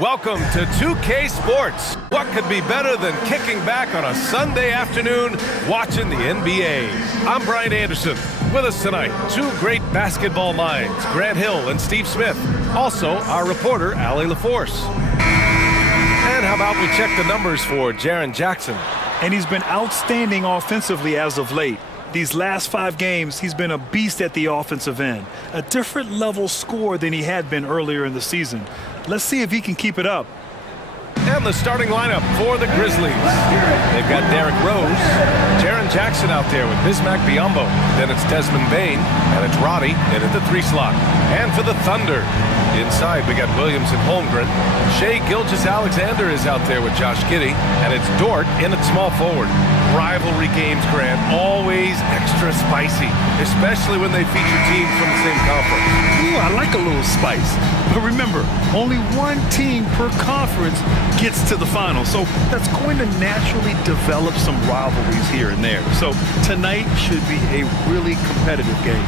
Welcome to 2K Sports. What could be better than kicking back on a Sunday afternoon watching the NBA? I'm Brian Anderson. With us tonight, two great basketball minds, Grant Hill and Steve Smith. Also, our reporter, Allie LaForce. And how about we check the numbers for Jaren Jackson? And he's been outstanding offensively as of late. These last 5 games, he's been a beast at the offensive end. A different level scorer than he had been earlier in the season. Let's see if he can keep it up. And the starting lineup for the Grizzlies. They've got Derrick Rose, Jaren Jackson out there with Bismack Biyombo. Then it's Desmond Bane, and it's Roddy in at the 3 slot. And for the Thunder, inside we got Williams and Holmgren. Shai Gilgeous-Alexander is out there with Josh Giddey, and it's Dort in at small forward. Rivalry games, Grant, always extra spicy, especially when they feature teams from the same conference. Ooh, I like a little spice. But remember, only one team per conference gets to the final, so that's going to naturally develop some rivalries here and there. So tonight should be a really competitive game.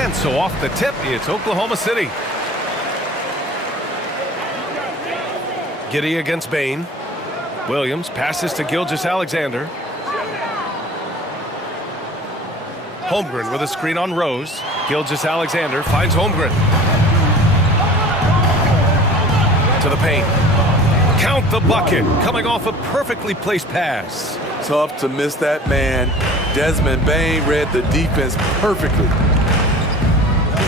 And so off the tip, it's Oklahoma City. Giddey against Bane. Williams passes to Gilgeous-Alexander. Holmgren with a screen on Rose. Gilgeous-Alexander finds Holmgren. To the paint. Count the bucket. Coming off a perfectly placed pass. Tough to miss that man. Desmond Bane read the defense perfectly.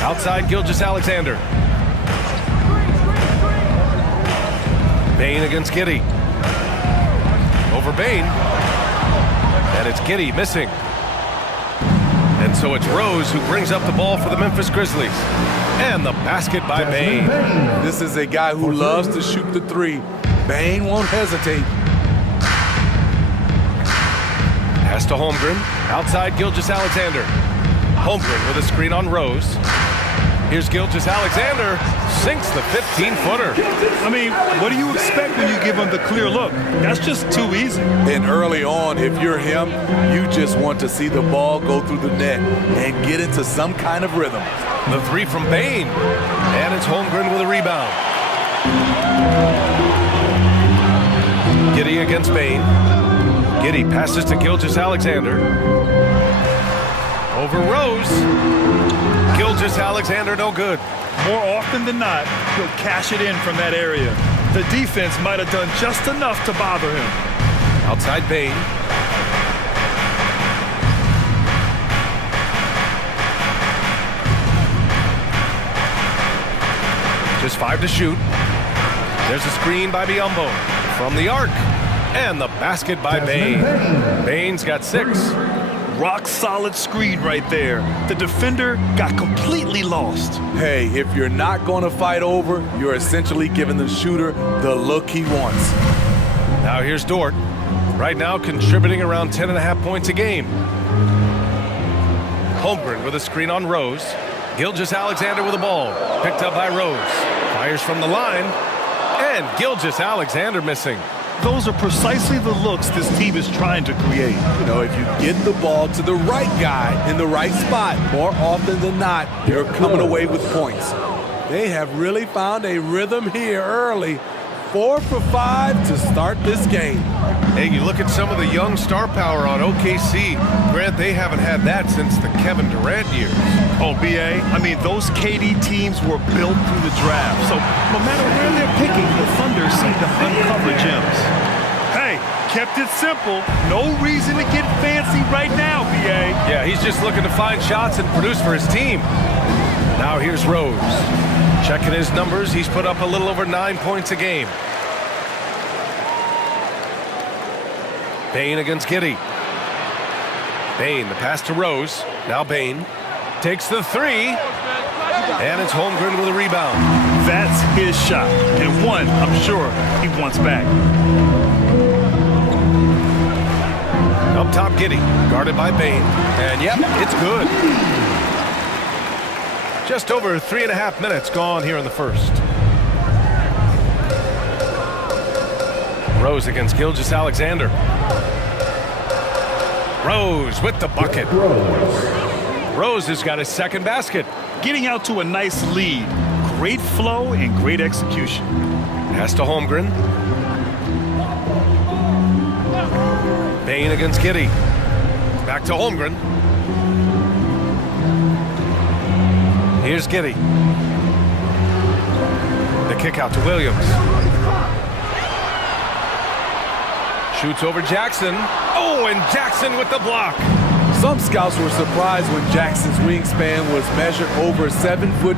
Outside Gilgeous-Alexander. Bane against Giddey. Over Bane. And it's Giddey missing. And so it's Rose who brings up the ball for the Memphis Grizzlies. And the basket by Bane. This is a guy who loves to shoot the 3. Bane won't hesitate. Pass to Holmgren. Outside Gilgeous-Alexander. Holmgren with a screen on Rose. Here's Gilgeous-Alexander. Sinks the 15-footer. I mean, what do you expect when you give him the clear look? That's just too easy. And early on, if you're him, you just want to see the ball go through the net and get into some kind of rhythm. The 3 from Bane. And it's Holmgren with a rebound. Giddey against Bane. Giddey passes to Gilgeous-Alexander. Over Rose. Gilgeous-Alexander no good. More often than not, he'll cash it in from that area. The defense might have done just enough to bother him. Outside Bane. Just 5 to shoot. There's a screen by Biyombo from the arc. And the basket by Bane. Bane's got 6. Rock solid screen right there. The defender got completely lost. Hey, if you're not going to fight over, you're essentially giving the shooter the look he wants. Now here's Dort. Right now contributing around 10.5 points a game. Holmgren with a screen on Rose. Gilgeous-Alexander with the ball. Picked up by Rose. Fires from the line. And Gilgeous-Alexander missing. Those are precisely the looks this team is trying to create. You know, if you get the ball to the right guy in the right spot, more often than not, you're coming away with points. They have really found a rhythm here early. 4 for 5 to start this game. Hey, you look at some of the young star power on OKC. Grant, they haven't had that since the Kevin Durant years. Oh, B.A., I mean, those KD teams were built through the draft. So no matter where they're picking, the Thunder seem to uncover gems. Hey, kept it simple. No reason to get fancy right now, B.A. Yeah, he's just looking to find shots and produce for his team. Now here's Rose. Checking his numbers, he's put up a little over 9 points a game. Bane against Giddey. Bane, the pass to Rose. Now Bane takes the 3. And it's Holmgren with a rebound. That's his shot. And one, I'm sure, he wants back. Up top, Giddey, guarded by Bane. And yep, it's good. Just over 3.5 minutes gone here in the first. Rose against Gilgeous-Alexander. Rose with the bucket. Rose has got his second basket. Getting out to a nice lead. Great flow and great execution. Pass to Holmgren. Bain against Giddy. Back to Holmgren. Here's Giddy. The kick out to Williams. Shoots over Jackson. Oh, and Jackson with the block. Some scouts were surprised when Jackson's wingspan was measured over 7'5".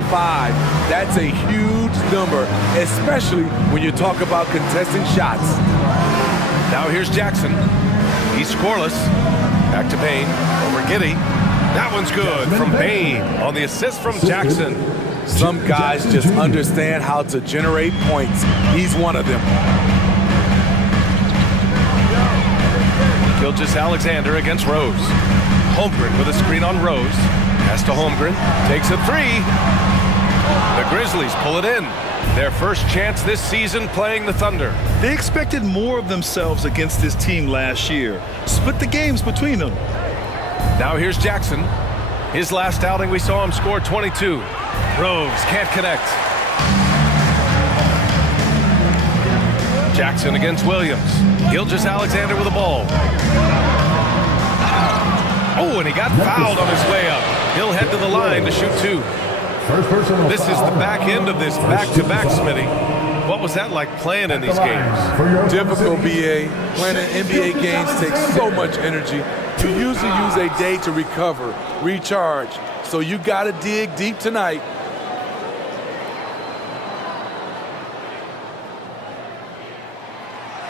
That's a huge number, especially when you talk about contesting shots. Now here's Jackson. He's scoreless. Back to Bain. Over Giddy. That one's good from Bain on the assist from Jackson. Some guys just understand how to generate points. He's one of them. Gilgeous-Alexander against Rose. Holmgren with a screen on Rose. Pass to Holmgren. Takes a three. The Grizzlies pull it in. Their first chance this season playing the Thunder. They expected more of themselves against this team last year. Split the games between them. Now here's Jackson. His last outing we saw him score 22. Rose can't connect. Jackson against Williams. Gilgeous-Alexander with the ball. Oh, and he got fouled on his way up. He'll head to the line to shoot two. This is the back end of this back-to-back, Smitty. What was that like playing in these games? Difficult, BA. Playing in NBA games takes so much energy. You usually use a day to recover, recharge. So you got to dig deep tonight.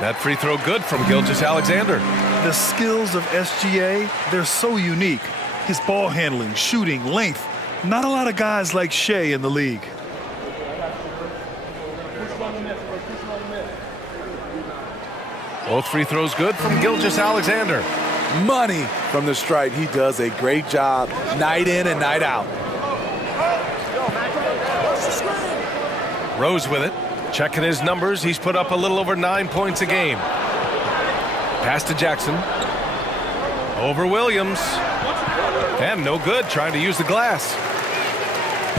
That free throw good from Gilgeous-Alexander. The skills of SGA, they're so unique. His ball handling, shooting, length. Not a lot of guys like Shea in the league. Both free throws good from Gilgeous-Alexander. Money from the stripe. He does a great job night in and night out. Rose with it. Checking his numbers, he's put up a little over 9 points a game. Pass to Jackson. Over Williams. And no good, trying to use the glass.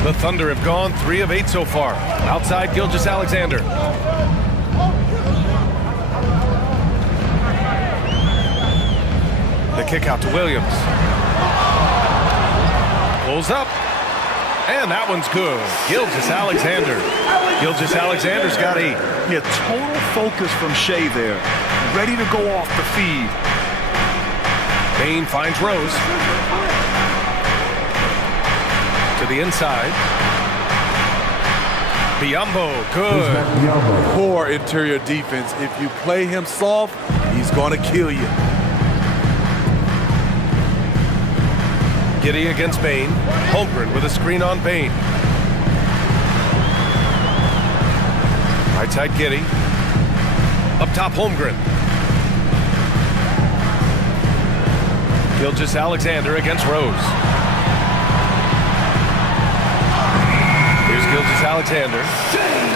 The Thunder have gone 3 of 8 so far. Outside Gilgeous-Alexander. The kick out to Williams. Pulls up. And that one's good. Gilgeous-Alexander. Gilgeous-Alexander's got 8. Yeah, total focus from Shea there. Ready to go off the feed. Bain finds Rose. To the inside. Biyombo, good. Poor interior defense. If you play him soft, he's going to kill you. Giddy against Bain. Holmgren with a screen on Bain. Right side Giddy. Up top Holmgren. Gilgeous-Alexander against Rose. Here's Gilgeous-Alexander.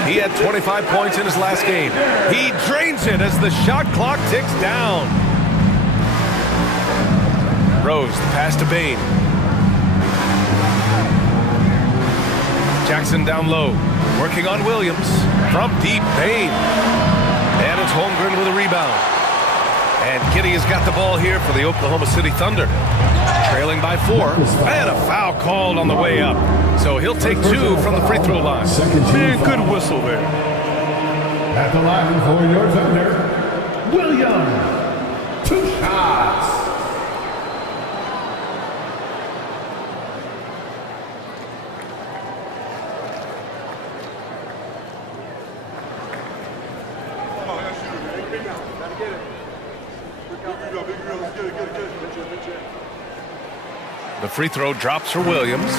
He had 25 points in his last game. He drains it as the shot clock ticks down. Rose, the pass to Bain. Jackson down low, working on Williams. From deep, Bain. And it's Holmgren with a rebound. And Giddy has got the ball here for the Oklahoma City Thunder. Trailing by 4. And a foul called on the way up. So he'll take 2 from the free throw line. Man, good whistle there. At the line for your Thunder, Williams. 2 shots. The free throw drops for Williams.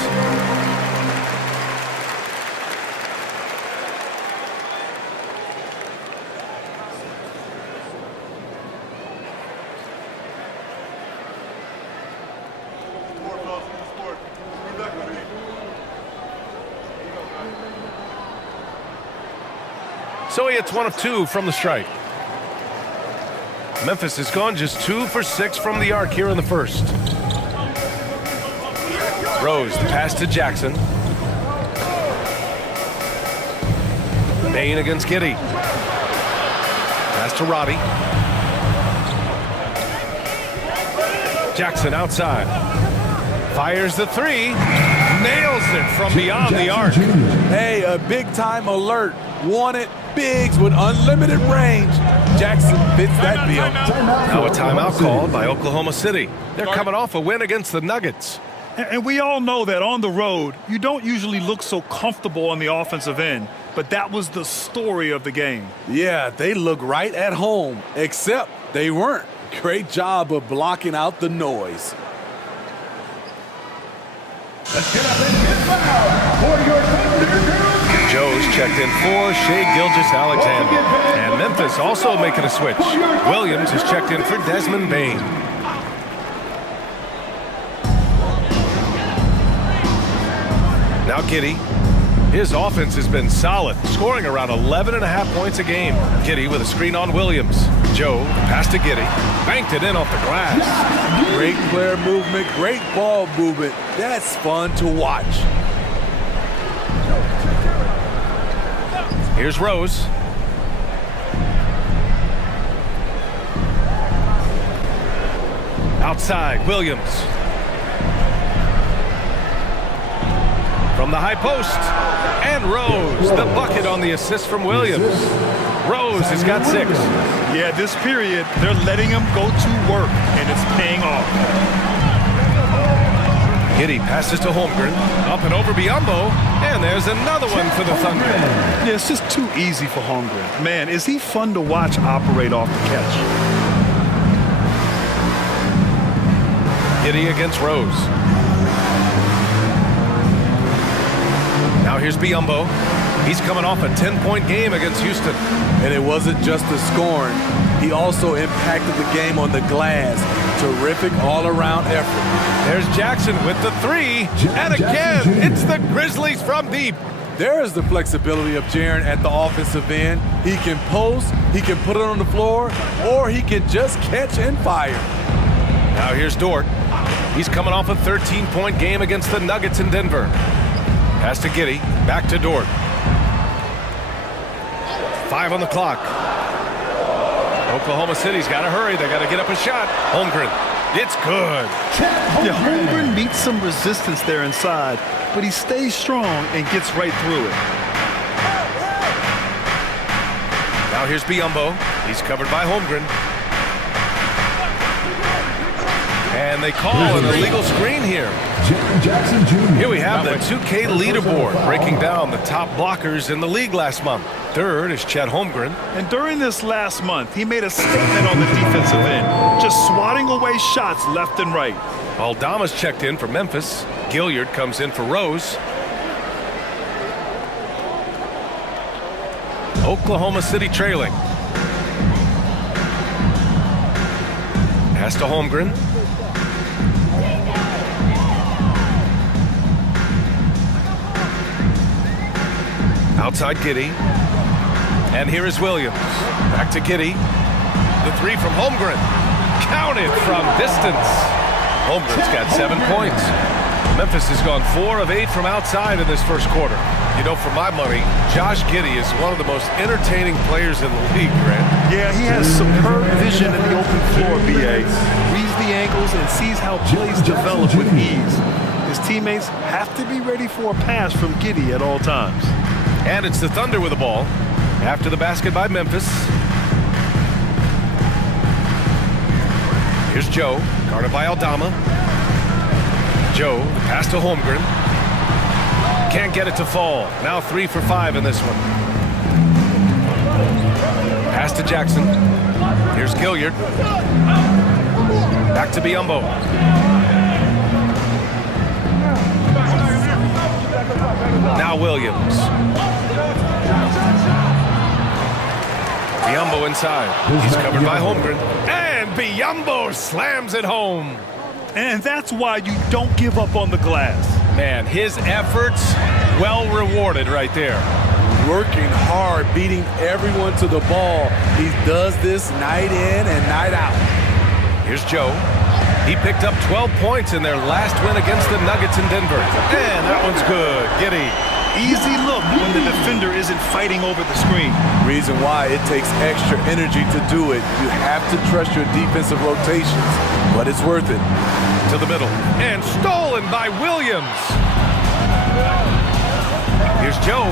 So he hits 1 of 2 from the stripe. Memphis has gone just 2 for 6 from the arc here in the first. Rose, the pass to Jackson. Bain against Giddy. Pass to Roddy. Jackson outside. Fires the three. Nails it from beyond the arc. Hey, a big-time alert. Wanted bigs with unlimited range. Jackson fits that bill. Now a timeout called by Oklahoma City. They're coming off a win against the Nuggets. And we all know that on the road, you don't usually look so comfortable on the offensive end, but that was the story of the game. Yeah, they look right at home, except they weren't. Great job of blocking out the noise. Let's get up and get loud for your Thunder. Joe's checked in for Shai Gilgeous-Alexander. And Memphis also making a switch. Williams is checked in for Desmond Bain. Now Giddy. His offense has been solid, scoring around 11.5 points a game. Giddy with a screen on Williams. Joe passed to Giddy. Banked it in off the glass. Great player movement, great ball movement. That's fun to watch. Here's Rose. Outside, Williams. From the high post. And Rose, the bucket on the assist from Williams. Rose has got 6. Yeah, this period, they're letting him go to work, and it's paying off. Giddy passes to Holmgren. Up and over Biyombo. And there's another one for the Thunder. Yeah, it's just too easy for Holmgren. Man, is he fun to watch operate off the catch. Giddy against Rose. Now here's Biyombo. He's coming off a 10-point game against Houston. And it wasn't just the scoring. He also impacted the game on the glass. Terrific all-around effort. There's Jackson with the 3. And again, it's the Grizzlies from deep. There is the flexibility of Jaren at the offensive end. He can post, he can put it on the floor, or he can just catch and fire. Now here's Dort. He's coming off a 13-point game against the Nuggets in Denver. Pass to Giddy. Back to Dort. 5 on the clock. Oklahoma City's got to hurry. They got to get up a shot. Holmgren. It's good. Yeah, Holmgren meets some resistance there inside, but he stays strong and gets right through it. Now here's Biyombo. He's covered by Holmgren. And they call an illegal screen here. Jackson Jr. Here we have the 2K leaderboard breaking down the top blockers in the league last month. Third is Chet Holmgren. And during this last month, he made a statement on the defensive end, just swatting away shots left and right. Aldama's checked in for Memphis. Gilliard comes in for Rose. Oklahoma City trailing. Pass to Holmgren. Outside Giddy. And here is Williams. Back to Giddy. The 3 from Holmgren. Counted from distance. Holmgren's got 7 points. Memphis has gone 4 of 8 from outside in this first quarter. You know, for my money, Josh Giddy is one of the most entertaining players in the league, Grant. Yeah, he has superb vision in the open floor, BA. Reads the angles and sees how plays develop with ease. His teammates have to be ready for a pass from Giddy at all times. And it's the Thunder with the ball. After the basket by Memphis. Here's Joe, guarded by Aldama. Joe, the pass to Holmgren. Can't get it to fall. Now 3 for 5 in this one. Pass to Jackson. Here's Gilliard. Back to Biyombo. Now Williams. Biyombo inside. He's covered by Holmgren. And Biyombo slams it home. And that's why you don't give up on the glass. Man, his efforts well rewarded right there. Working hard, beating everyone to the ball. He does this night in and night out. Here's Joe. He picked up 12 points in their last win against the Nuggets in Denver. And that one's good. Giddy easy look when the defender isn't fighting over the screen. Reason why it takes extra energy to do it. You have to trust your defensive rotations, but it's worth it. To the middle, and stolen by Williams. Here's Joe.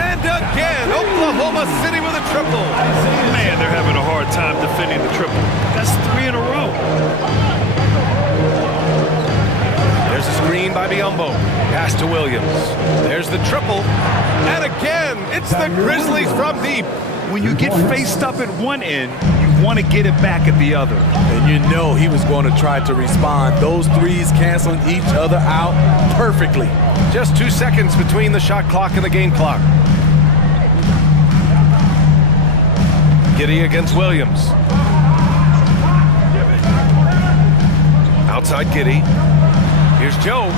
And again, Oklahoma City with a triple. Man, they're having a hard time defending the triple. That's 3 in a row. There's a screen by Biombo. Pass to Williams. There's the triple. And again, it's the Grizzlies from deep. When you get faced up at one end, you want to get it back at the other. And you know he was going to try to respond. Those threes canceling each other out perfectly. Just 2 seconds between the shot clock and the game clock. Giddey against Williams. Outside Giddey. Here's Joe.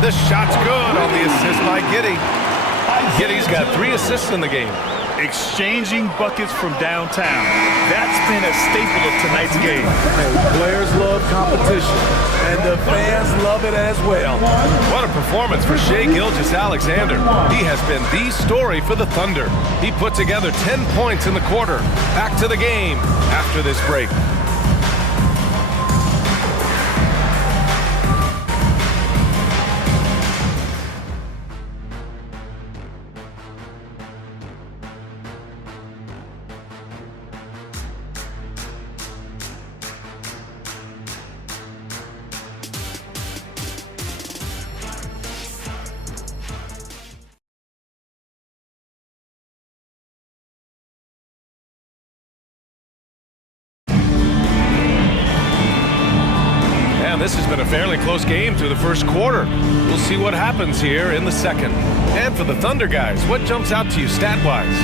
The shot's good on the assist by Giddey. Giddey's got 3 assists in the game. Exchanging buckets from downtown. That's been a staple of tonight's game. Hey, players love competition, and the fans love it as well. What a performance for Shai Gilgeous-Alexander. He has been the story for the Thunder. He put together 10 points in the quarter. Back to the game after this break. This has been a fairly close game through the first quarter. We'll see what happens here in the second. And for the Thunder guys, what jumps out to you stat-wise?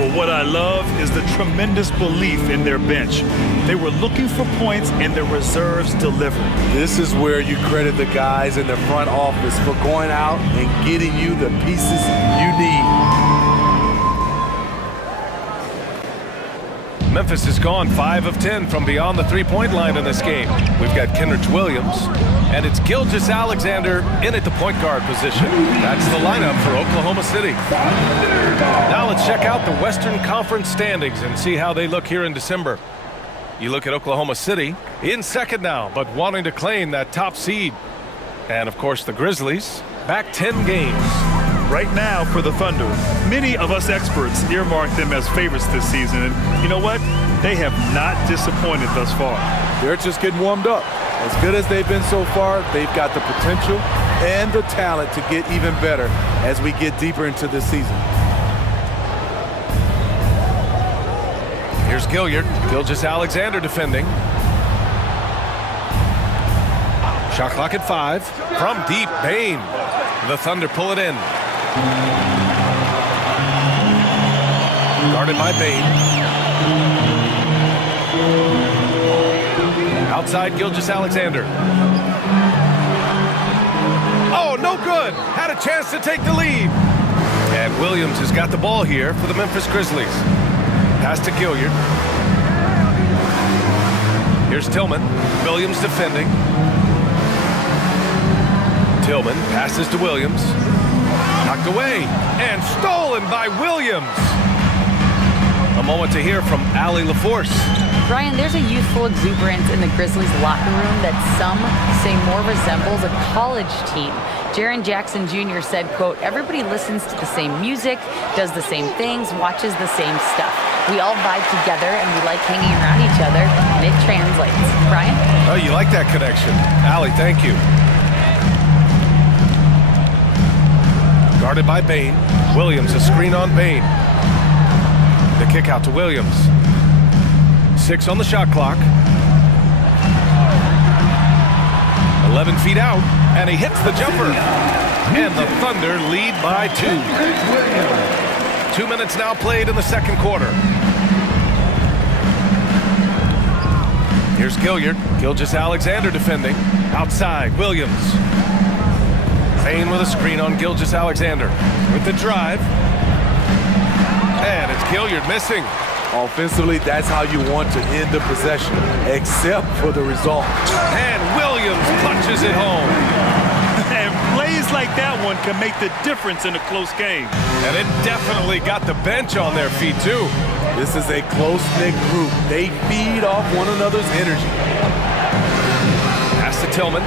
Well, what I love is the tremendous belief in their bench. They were looking for points, and their reserves delivered. This is where you credit the guys in the front office for going out and getting you the pieces you need. Memphis has gone 5 of 10 from beyond the three-point line in this game. We've got Kenrich Williams, and it's Gilgeous-Alexander in at the point guard position. That's the lineup for Oklahoma City. Now let's check out the Western Conference standings and see how they look here in December. You look at Oklahoma City in second now, but wanting to claim that top seed. And of course the Grizzlies back 10 games. Right now for the Thunder, many of us experts earmark them as favorites this season. And you know what? They have not disappointed thus far. They're just getting warmed up. As good as they've been so far, they've got the potential and the talent to get even better as we get deeper into this season. Here's Gilliard. Gilgeous-Alexander defending. Shot clock at 5. From deep, Bain. The Thunder pull it in. Guarded by Bain. Outside Gilgeous-Alexander. Oh, no good. Had a chance to take the lead. And Williams has got the ball here for the Memphis Grizzlies. Pass to Gilliard. Here's Tillman. Williams defending. Tillman passes to Williams. Knocked away and stolen by Williams. A moment to hear from Allie LaForce. Brian, there's a youthful exuberance in the Grizzlies locker room that some say more resembles a college team. Jaren Jackson Jr. said, quote, "Everybody listens to the same music, does the same things, watches the same stuff. We all vibe together and we like hanging around each other, and it translates." Brian? Oh, you like that connection. Allie, thank you. Guarded by Bain. Williams, a screen on Bain. The kick out to Williams. 6 on the shot clock. 11 feet out, and he hits the jumper. And the Thunder lead by 2. 2 minutes now played in the second quarter. Here's Gilliard. Gilgeous-Alexander defending. Outside, Williams. Bain with a screen on Gilgeous-Alexander. With the drive. And it's Gilliard missing. Offensively, that's how you want to end the possession, except for the result. And Williams punches it home. And plays like that one can make the difference in a close game. And it definitely got the bench on their feet, too. This is a close-knit group. They feed off one another's energy. Pass to Tillman.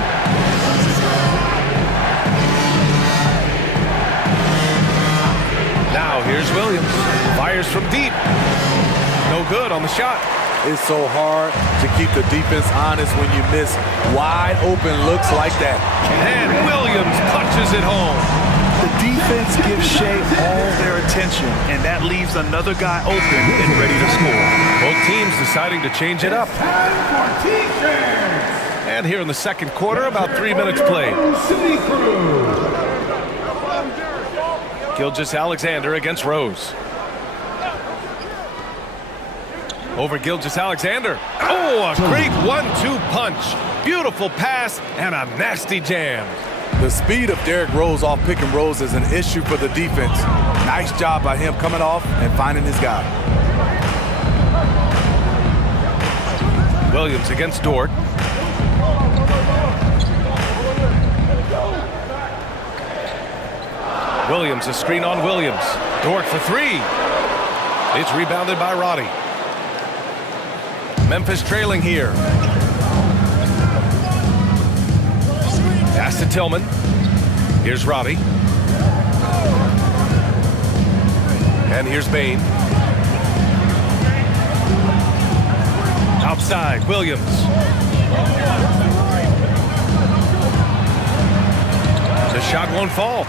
Now here's Williams. Fires from deep. No good on the shot. It's so hard to keep the defense honest when you miss wide open looks like that. And Williams punches it home. The defense gives Shea all their attention, and that leaves another guy open and ready to score. Both teams deciding to change it up. Time for defense. And here in the second quarter, about 3 minutes played. City Crew. Gilgeous-Alexander against Rose. Over Gilgeous-Alexander. Oh, a great 1-2 punch. Beautiful pass and a nasty jam. The speed of Derrick Rose off pick and rolls is an issue for the defense. Nice job by him coming off and finding his guy. Williams against Dort. Williams, a screen on Williams. Dort for three. It's rebounded by Roddy. Memphis trailing here. Pass to Tillman. Here's Roddy. And here's Bain. Outside, Williams. The shot won't fall.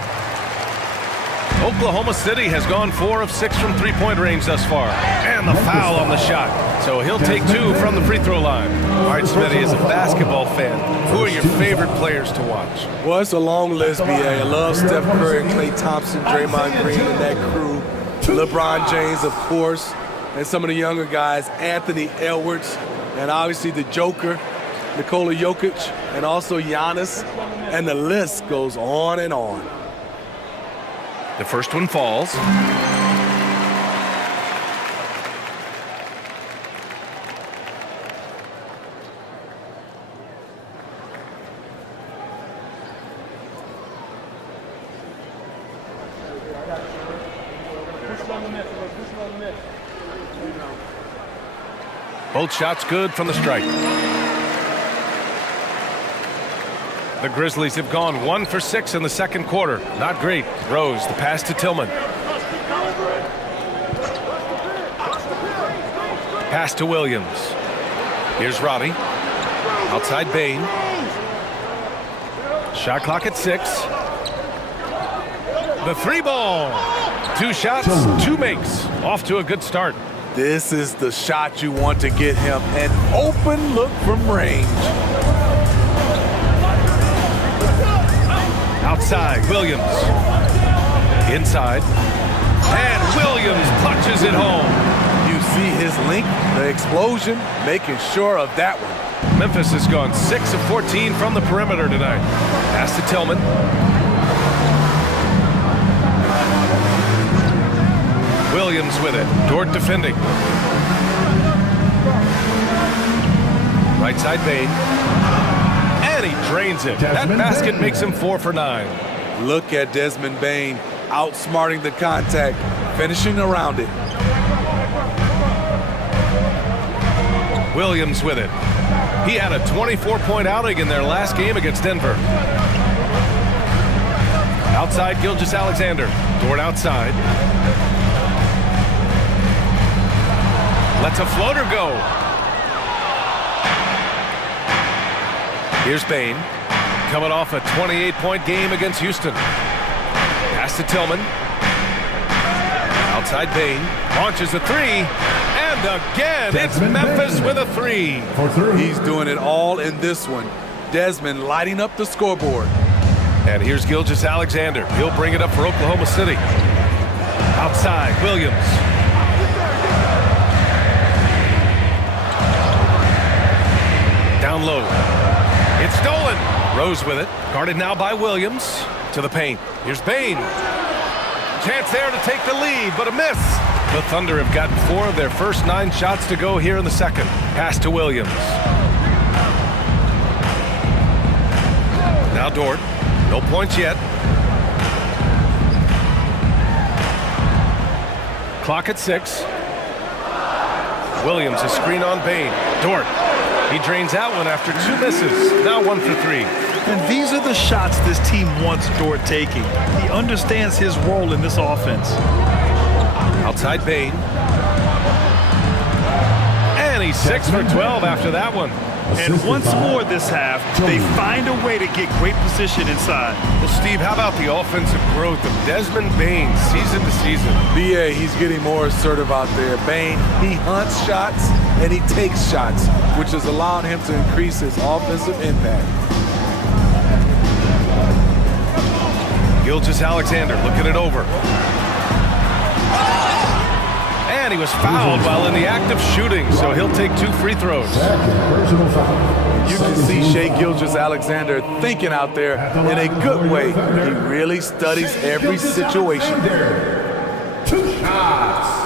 Oklahoma City has gone 4 of 6 from three-point range thus far. And the foul on the shot. So he'll take 2 from the free throw line. All right, Smitty, as a basketball fan, who are your favorite players to watch? Well, it's a long list, B.A. I love Steph Curry, Klay Thompson, Draymond Green, and that crew. LeBron James, of course, and some of the younger guys, Anthony Edwards, and obviously the Joker, Nikola Jokic, and also Giannis, and the list goes on and on. The first one falls. Both shots good from the strike. The Grizzlies have gone 1 for 6 in the second quarter. Not great. Rose, the pass to Tillman. Pass to Williams. Here's Roddy. Outside Bain. Shot clock at 6. The 3 ball. 2 shots, 2 makes. Off to a good start. This is the shot you want to get him. An open look from range. Outside, Williams. Inside. And Williams punches it home. You see his length, the explosion, making sure of that one. Memphis has gone 6 of 14 from the perimeter tonight. Pass to Tillman. Williams with it. Dort defending. Right side Bain. And he drains it. That basket makes him 4 for 9. Look at Desmond Bain outsmarting the contact, finishing around it. Williams with it. He had a 24-point outing in their last game against Denver. Outside Gilgeous-Alexander. Dort outside. Lets a floater go. Here's Bain, coming off a 28-point game against Houston. Pass to Tillman. Outside Bain, launches a 3, and again, it's Memphis with a 3. He's doing it all in this one. Desmond lighting up the scoreboard. And here's Gilgeous-Alexander. He'll bring it up for Oklahoma City. Outside, Williams. Down low. It's stolen. Rose with it. Guarded now by Williams. To the paint. Here's Bain. Chance there to take the lead, but a miss. The Thunder have gotten 4 of their first 9 shots to go here in the second. Pass to Williams. Now Dort. No points yet. Clock at 6. Williams, a screen on Bain. Dort. He drains that one after 2 misses. Now 1 for 3. And these are the shots this team wants Dort taking. He understands his role in this offense. Outside Bain. And he's 6 for 12 after that one. And once more this half, they find a way to get great position inside. Well, Steve, how about the offensive growth of Desmond Bain season to season? BA, he's getting more assertive out there. Bain, he hunts shots and he takes shots, which has allowed him to increase his offensive impact. Gilgeous-Alexander looking it over. And he was fouled while in the act of shooting, so he'll take 2 free throws. You can see Shai Gilgeous-Alexander thinking out there in a good way. He really studies every situation. 2 shots.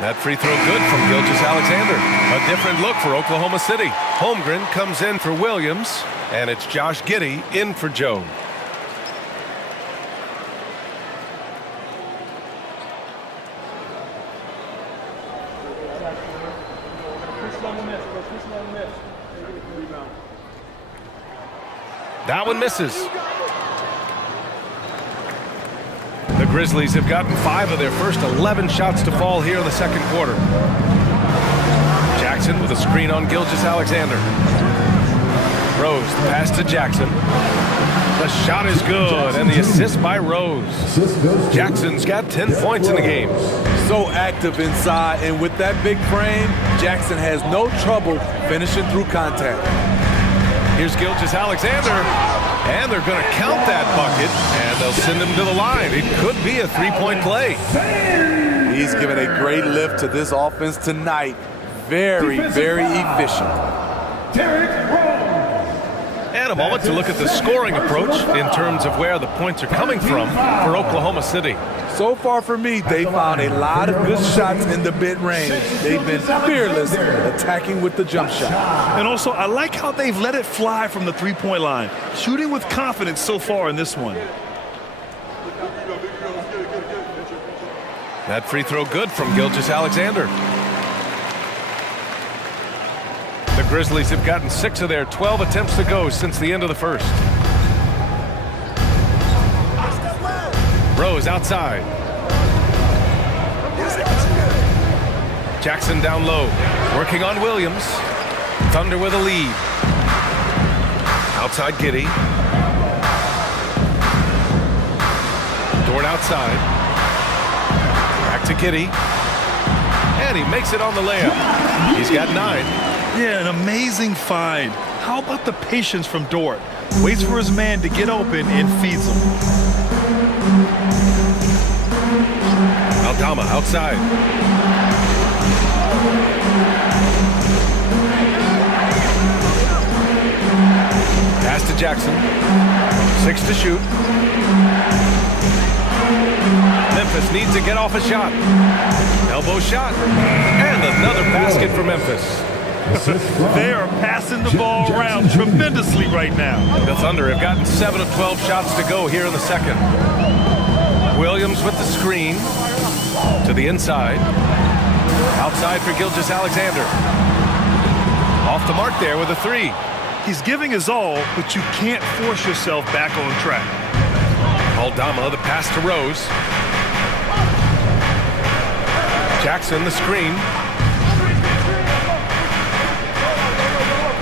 That free throw good from Gilgeous-Alexander. A different look for Oklahoma City. Holmgren comes in for Williams, and it's Josh Giddey in for Joe. That one misses. The Grizzlies have gotten 5 of their first 11 shots to fall here in the second quarter. Jackson with a screen on Gilgeous-Alexander. Rose, the pass to Jackson. The shot is good, and the assist by Rose. Jackson's got 10 points in the game. So active inside, and with that big frame, Jackson has no trouble finishing through contact. Here's Gilgeous-Alexander. And they're going to count that bucket, and they'll send him to the line. It could be a 3-point play. He's given a great lift to this offense tonight. Very, very efficient. And a moment to look at the scoring approach in terms of where the points are coming from for Oklahoma City. So far for me, they found a lot of good shots in the mid-range. They've been fearless attacking with the jump shot. And also, I like how they've let it fly from the three-point line. Shooting with confidence so far in this one. That free throw good from Gilgeous-Alexander. The Grizzlies have gotten 6 of their 12 attempts to go since the end of the first. Rose outside. Jackson down low, working on Williams. Thunder with a lead. Outside Giddey. Dort outside. Back to Giddey. And he makes it on the layup. He's got 9. Yeah, an amazing find. How about the patience from Dort? Waits for his man to get open and feeds him. Aldama outside. Pass to Jackson. 6 to shoot. Memphis needs to get off a shot. Elbow shot. And another basket for Memphis. They are passing the ball around tremendously right now. The Thunder have gotten 7 of 12 shots to go here in the second. Williams with the screen to the inside. Outside for Gilgeous-Alexander. Off the mark there with a 3. He's giving his all, but you can't force yourself back on track. Aldama, the pass to Rose. Jackson, the screen.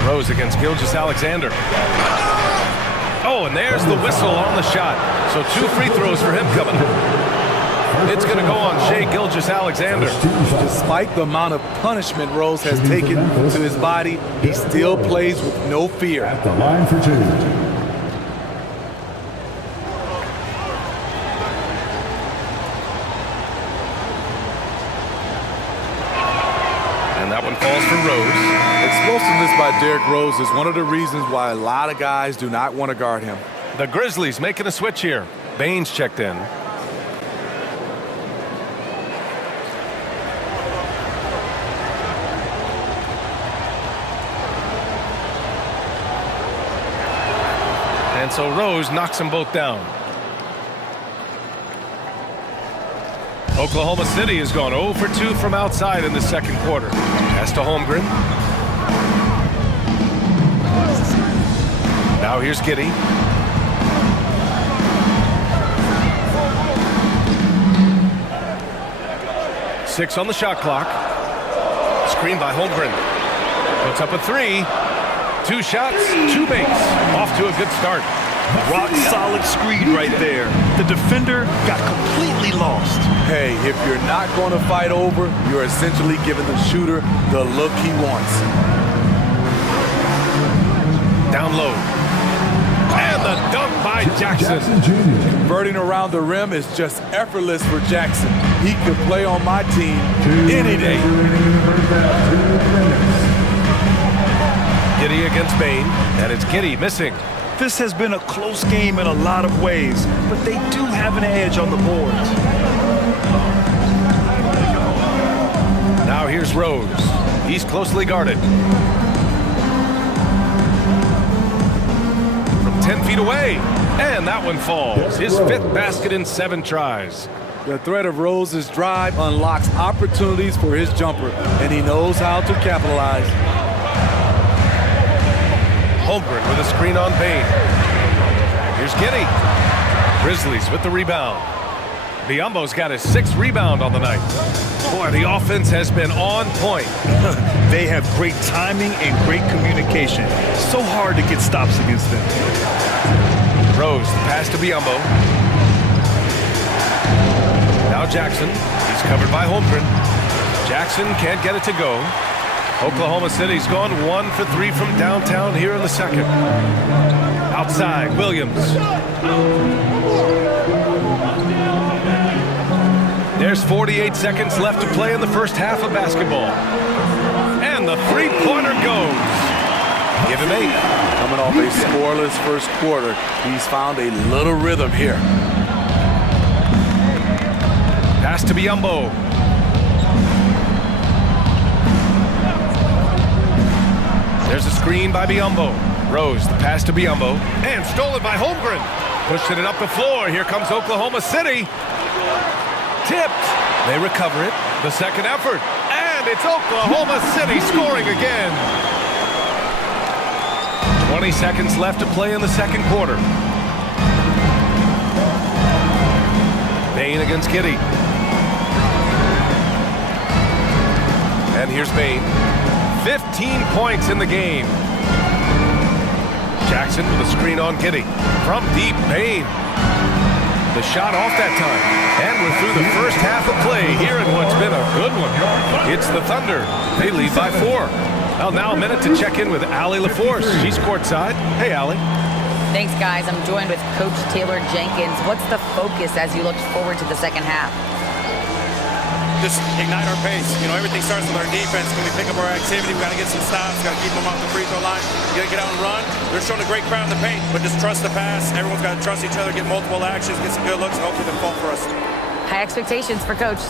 Rose against Gilgeous-Alexander. Oh, and there's the whistle on the shot. So 2 free throws for him coming. It's going to go on Shai Gilgeous-Alexander. Despite the amount of punishment Rose has taken to his body, he still plays with no fear. At the line for 2. And that one falls for Rose. Explosiveness by Derrick Rose is one of the reasons why a lot of guys do not want to guard him. The Grizzlies making a switch here. Baines checked in. And so Rose knocks them both down. Oklahoma City has gone 0 for 2 from outside in the second quarter. Pass to Holmgren. Now here's Giddey. Six on the shot clock. Screen by Holmgren. Puts up a three. 2 shots, 2 makes. Off to a good start. Rock solid screen right there. The defender got completely lost. Hey, if you're not going to fight over, you're essentially giving the shooter the look he wants. Down low. And the dunk by Jackson. Converting around the rim is just effortless for Jackson. He could play on my team any day. Giddey against Bain, and it's Giddey missing. This has been a close game in a lot of ways, but they do have an edge on the boards. Now here's Rose. He's closely guarded. From 10 feet away, and that one falls. His 5th basket in 7 tries. The threat of Rose's drive unlocks opportunities for his jumper, and he knows how to capitalize. Holmgren with a screen on Bain. Here's Giddey. Grizzlies with the rebound. Biyombo's got his 6th rebound on the night. Boy, the offense has been on point. They have great timing and great communication. So hard to get stops against them. Rose, the pass to Biyombo. Now Jackson. He's covered by Holmgren. Jackson can't get it to go. Oklahoma City's gone 1 for 3 from downtown here in the second. Outside, Williams. There's 48 seconds left to play in the first half of basketball. And the three-pointer goes. Give him 8. Coming off a scoreless first quarter, he's found a little rhythm here. Pass to Biyombo. There's a screen by Biyombo. Rose, the pass to Biyombo. And stolen by Holmgren. Pushing it up the floor. Here comes Oklahoma City. Tipped. They recover it. The second effort. And it's Oklahoma City scoring again. 20 seconds left to play in the second quarter. Bain against Giddey. And here's Bain. 15 points in the game. Jackson with a screen on Giddey. From deep, Bain. The shot off that time. And we're through the first half of play here in what's been a good one. It's the Thunder. They lead by 4. Well, now a minute to check in with Allie LaForce. She's courtside. Hey, Allie. Thanks, guys. I'm joined with Coach Taylor Jenkins. What's the focus as you look forward to the second half? Just ignite our pace. You know, everything starts with our defense. Can we pick up our activity? We got to get some stops. Got to keep them off the free throw line. You got to get out and run. They're showing a great crowd in the paint, but just trust the pass. Everyone's got to trust each other, get multiple actions, get some good looks, and hopefully they'll fall for us. High expectations for Coach.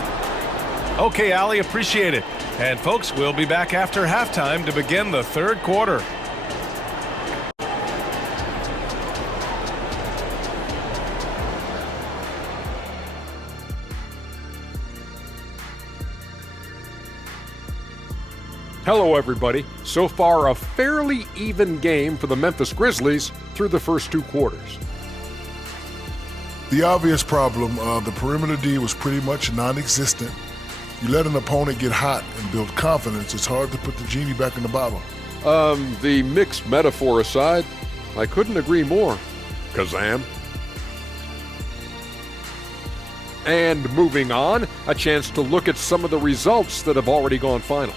Okay, Allie, appreciate it. And folks, we'll be back after halftime to begin the third quarter. Hello, everybody. So far, a fairly even game for the Memphis Grizzlies through the first 2 quarters. The obvious problem, the perimeter D was pretty much non-existent. You let an opponent get hot and build confidence, it's hard to put the genie back in the bottle. The mixed metaphor aside, I couldn't agree more. Kazam. And moving on, a chance to look at some of the results that have already gone final.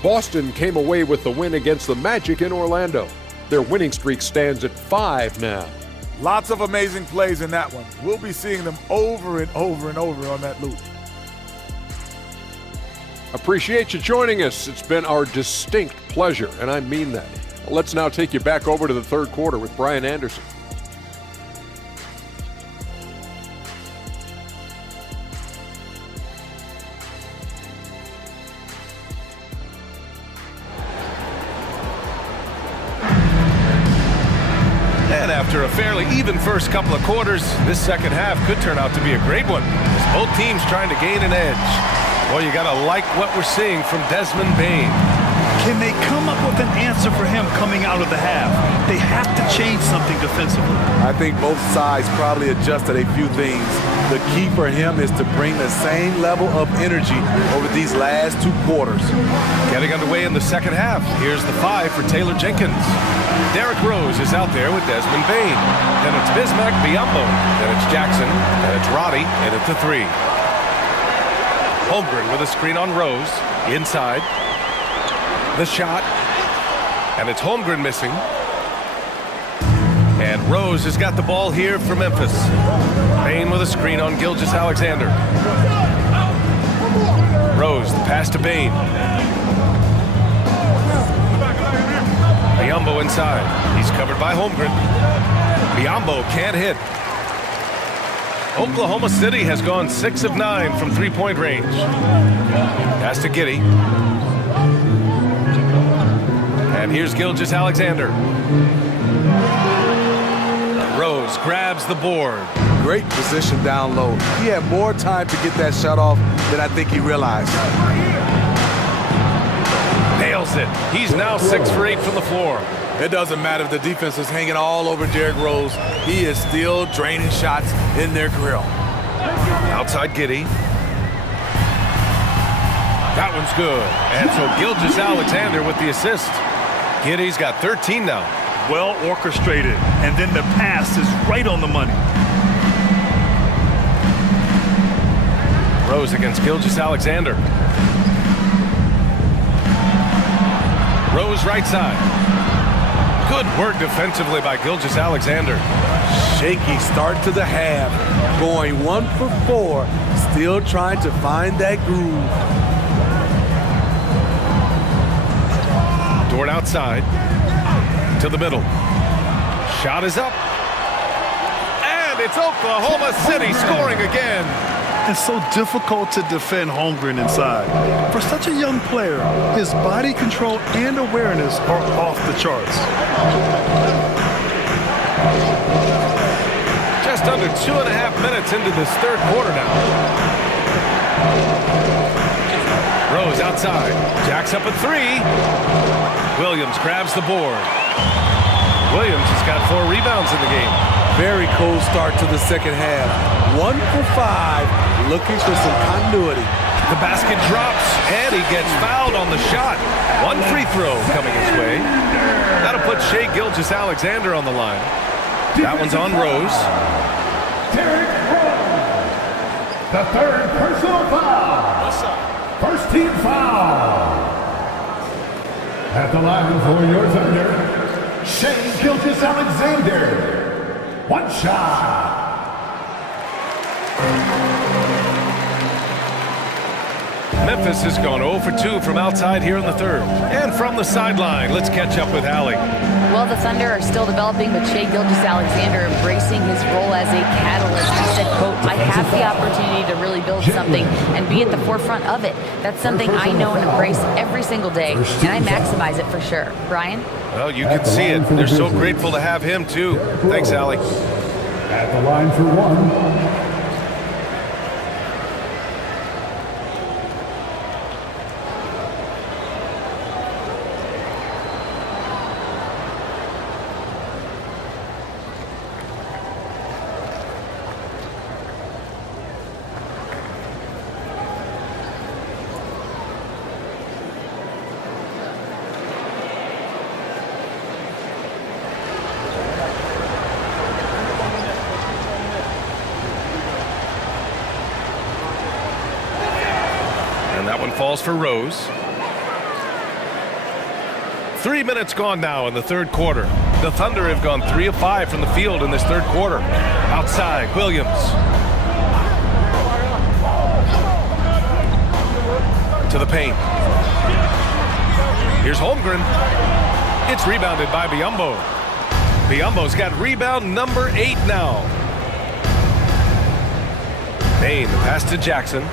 Boston came away with the win against the Magic in Orlando. Their winning streak stands at 5 now. Lots of amazing plays in that one. We'll be seeing them over and over and over on that loop. Appreciate you joining us. It's been our distinct pleasure, and I mean that. Let's now take you back over to the third quarter with Brian Anderson. After a fairly even first couple of quarters, this second half could turn out to be a great one, as both teams trying to gain an edge. Well, you gotta like what we're seeing from Desmond Bain. Can they come up with an answer for him coming out of the half? They have to change something defensively. I think both sides probably adjusted a few things. The key for him is to bring the same level of energy over these last 2 quarters. Getting underway in the second half. Here's the 5 for Taylor Jenkins. Derrick Rose is out there with Desmond Bain. Then it's Bismack Biyombo. Then it's Jackson. Then it's Roddy. And it's the 3. Holmgren with a screen on Rose. Inside. The shot. And it's Holmgren missing. And Rose has got the ball here for Memphis. Bain with a screen on Gilgeous-Alexander. Rose, the pass to Bain. Biyombo inside. He's covered by Holmgren. Biyombo can't hit. Oklahoma City has gone 6 of 9 from three-point range. Pass to Giddey. And here's Gilgeous-Alexander. Rose grabs the board. Great position down low. He had more time to get that shot off than I think he realized. Nails it. He's now 6 for 8 from the floor. It doesn't matter if the defense is hanging all over Derrick Rose. He is still draining shots in their grill. Outside Giddey. That one's good. And so Gilgeous-Alexander with the assist. Giddey's got 13 now. Well orchestrated, and then the pass is right on the money. Rose against Gilgeous-Alexander. Rose right side. Good work defensively by Gilgeous-Alexander. Shaky start to the half. Going 1 for 4. Still trying to find that groove. Dort outside. To the middle. Shot is up. And it's Oklahoma City scoring again. It's so difficult to defend Holmgren inside. For such a young player, his body control and awareness are off the charts. Just under 2.5 minutes into this third quarter now. Rose outside. Jacks up at 3. Williams grabs the board. Williams has got 4 rebounds in the game. Very cold start to the second half. 1 for 5, looking for some continuity. The basket drops, and he gets fouled on the shot. 1 free throw coming his way. That'll put Shai Gilgeous-Alexander on the line. That one's on Rose. Derrick Rose, the 3rd personal foul. First team foul. At the line for your Thunder, Shai Gilgeous-Alexander. 1 shot. Memphis has gone 0 for 2 from outside here in the third. And from the sideline, let's catch up with Allie. Well, the Thunder are still developing, but Shai Gilgeous-Alexander embracing his role as a catalyst. He said, quote, I have the opportunity to really build something and be at the forefront of it. That's something I know and embrace every single day, and I maximize it for sure. Brian? Well, you can see it. They're so grateful to have him, too. Thanks, Allie. At the line for 1. That one falls for Rose. 3 minutes gone now in the third quarter. The Thunder have gone 3 of 5 from the field in this third quarter. Outside, Williams. To the paint. Here's Holmgren. It's rebounded by Biyombo. Biyombo's got rebound number 8 now. Bain, the pass to Jackson.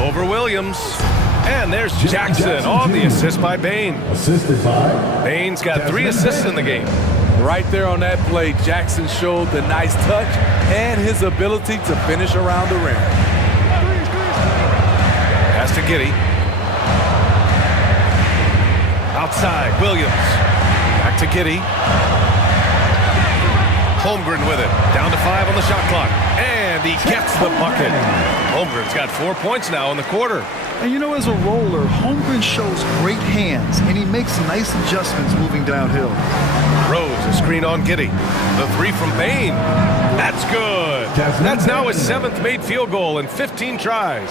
Over Williams. And there's Jackson on the assist by Bain. Assisted by Bain's got 3 assists in the game. Right there on that play, Jackson showed the nice touch and his ability to finish around the rim. Pass to Giddey. Outside, Williams. Back to Giddey. Holmgren with it. Down to 5 on the shot clock. And he gets the bucket. Holmgren's got 4 points now in the quarter. And you know, as a roller, Holmgren shows great hands, and he makes nice adjustments moving downhill. Rose, a screen on Giddey. The 3 from Bain. That's good. That's now his 7th made field goal in 15 tries.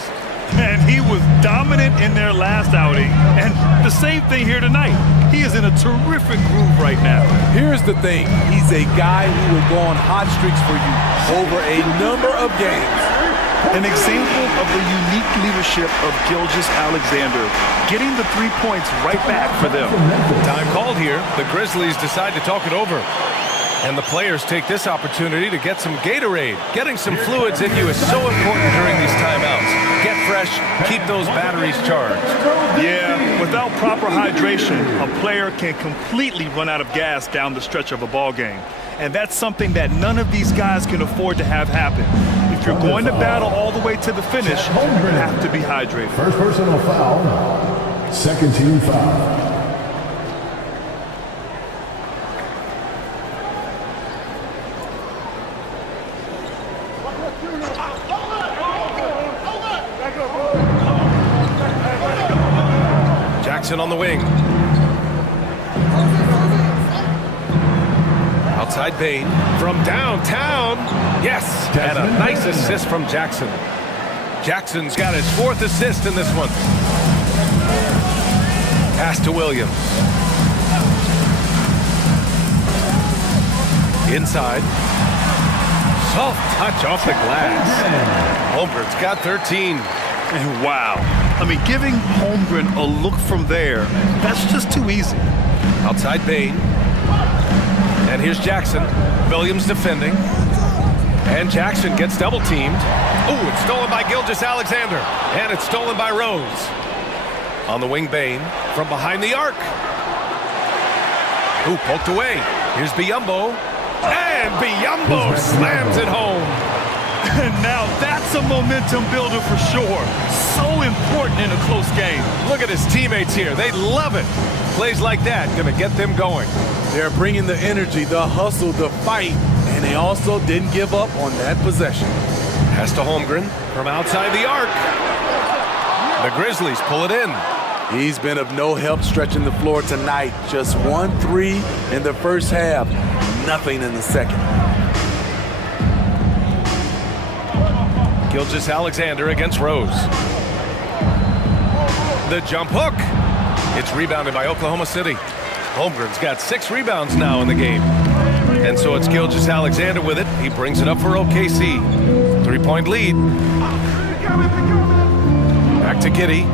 And he was dominant in their last outing, and the same thing here tonight. He is in a terrific groove right now. Here's the thing. He's a guy who will go on hot streaks for you over a number of games. An example of the unique leadership of Gilgeous-Alexander, getting the 3 points right back for them. Time called here. The Grizzlies decide to talk it over. And the players take this opportunity to get some Gatorade. Getting some fluids in you is so important during these timeouts. Get fresh, keep those batteries charged. Yeah, without proper hydration, a player can completely run out of gas down the stretch of a ball game. And that's something that none of these guys can afford to have happen. If you're going to battle all the way to the finish, you have to be hydrated. First personal foul. Second team foul. Jackson on the wing. Outside Bain from downtown. Yes, and a nice assist from Jackson. Jackson's got his 4th assist in this one. Pass to Williams. Inside. Soft touch off the glass. Holmgren's got 13. And wow. I mean, giving Holmgren a look from there, that's just too easy. Outside Bain. And here's Jackson. Williams defending. And Jackson gets double teamed. Oh, it's stolen by Gilgeous-Alexander. And it's stolen by Rose. On the wing, Bain from behind the arc. Ooh, poked away. Here's Biyombo. And Biyombo slams it home. And now that's a momentum builder for sure. So important in a close game. Look at his teammates here. They love it. Plays like that going to get them going. They're bringing the energy, the hustle, the fight, and they also didn't give up on that possession. Pass to Holmgren from outside the arc. The Grizzlies pull it in. He's been of no help stretching the floor tonight. Just 1 3 in the first half, nothing in the second. Gilgeous-Alexander against Rose. The jump hook. It's rebounded by Oklahoma City. Holmgren's got 6 rebounds now in the game. And so it's Gilgeous-Alexander with it. He brings it up for OKC. 3-point lead. Back to Giddey.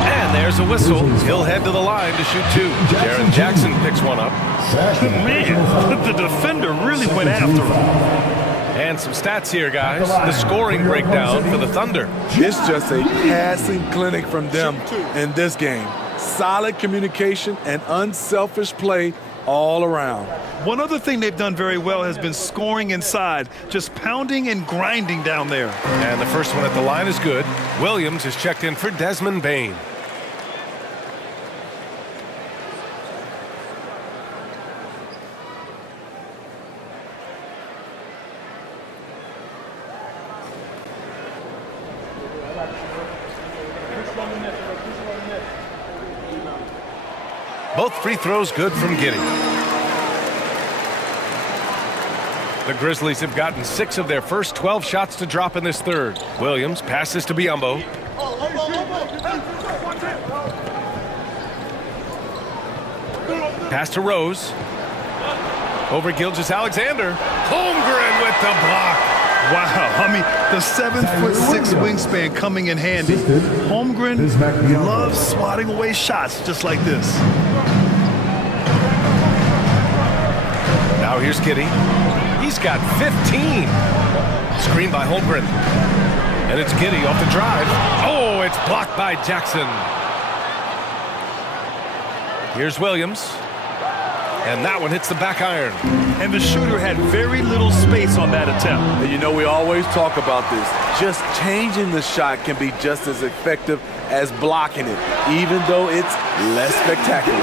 And there's a whistle. He'll head to the line to shoot 2. Jaren Jackson picks one up. Man, the defender really went after him. And some stats here, guys. The scoring breakdown for the Thunder. It's just a passing clinic from them in this game. Solid communication and unselfish play all around. One other thing they've done very well has been scoring inside, just pounding and grinding down there. And the first one at the line is good. Williams is checked in for Desmond Bain. Both free throws good from Giddey. The Grizzlies have gotten 6 of their first 12 shots to drop in this third. Williams passes to Biyombo. Pass to Rose. Over Gilgeous-Alexander. Holmgren with the block. Wow, I mean, the 7'6" wingspan coming in handy. Holmgren loves swatting away shots just like this. Now here's Giddey. He's got 15. Screen by Holmgren. And it's Giddey off the drive. Oh, it's blocked by Jackson. Here's Williams. And that one hits the back iron. And the shooter had very little space on that attempt. And you know, we always talk about this. Just changing the shot can be just as effective as blocking it, even though it's less spectacular.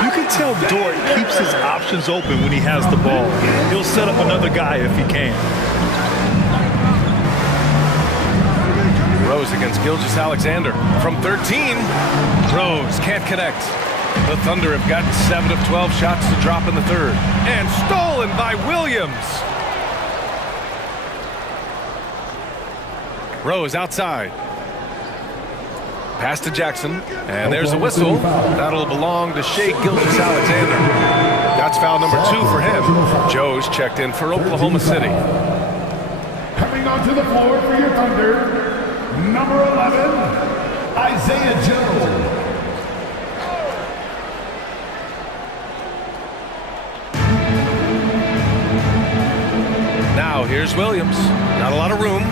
You can tell Dort keeps his options open when he has the ball. He'll set up another guy if he can. Rose against Gilgeous-Alexander. From 13, Rose can't connect. The Thunder have gotten 7 of 12 shots to drop in the third. And stolen by Williams. Rose outside. Pass to Jackson. And there's a whistle. That'll belong to Shea Gilgeous-Alexander. That's foul number 2 for him. Joe's checked in for Oklahoma City. Coming onto the floor for your Thunder, number 11, Isaiah Joe. Now here's Williams. Not a lot of room.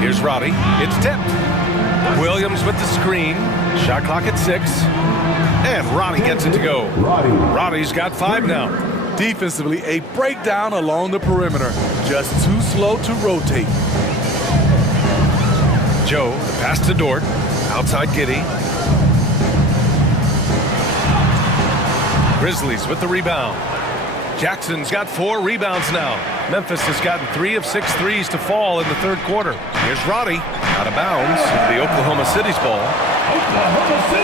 Here's Roddy. It's tipped. Williams with the screen. Shot clock at 6. And Roddy gets it to go. Roddy's got 5 now. Defensively, a breakdown along the perimeter. Just too slow to rotate. Joe, the pass to Dort. Outside Giddey. Grizzlies with the rebound. Jackson's got 4 rebounds now. Memphis has gotten 3 of 6 threes to fall in the third quarter. Here's Roddy, out of bounds, the Oklahoma City's ball.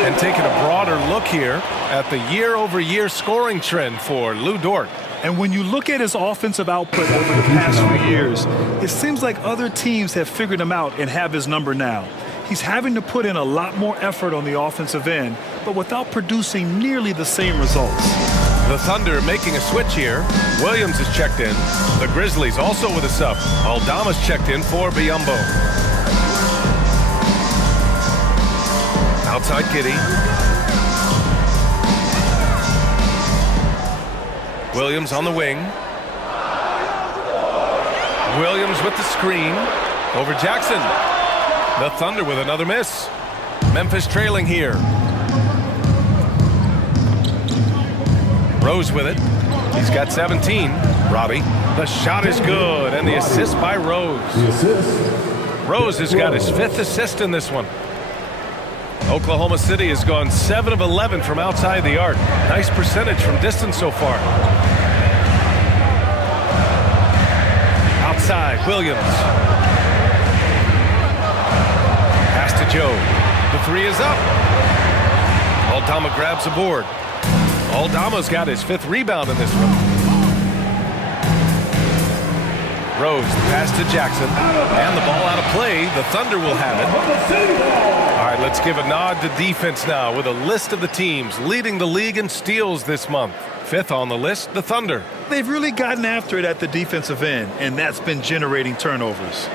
And taking a broader look here at the year-over-year scoring trend for Lou Dort. And when you look at his offensive output over the past few years, it seems like other teams have figured him out and have his number now. He's having to put in a lot more effort on the offensive end, but without producing nearly the same results. The Thunder making a switch here. Williams is checked in. The Grizzlies also with a sub. Aldama's checked in for Biyombo. Outside Giddey. Williams on the wing. Williams with the screen. Over Jackson. The Thunder with another miss. Memphis trailing here. Rose with it. He's got 17. Roddy. The shot is good, and the assist by Rose. Rose has got his 5th assist in this one. Oklahoma City has gone 7 of 11 from outside the arc. Nice percentage from distance so far. Outside, Williams. Pass to Joe. The 3 is up. Aldama grabs a board. Aldama's got his 5th rebound in this one. Rose, the pass to Jackson. And the ball out of play. The Thunder will have it. All right, let's give a nod to defense now with a list of the teams leading the league in steals this month. 5th on the list, the Thunder. They've really gotten after it at the defensive end, and that's been generating turnovers.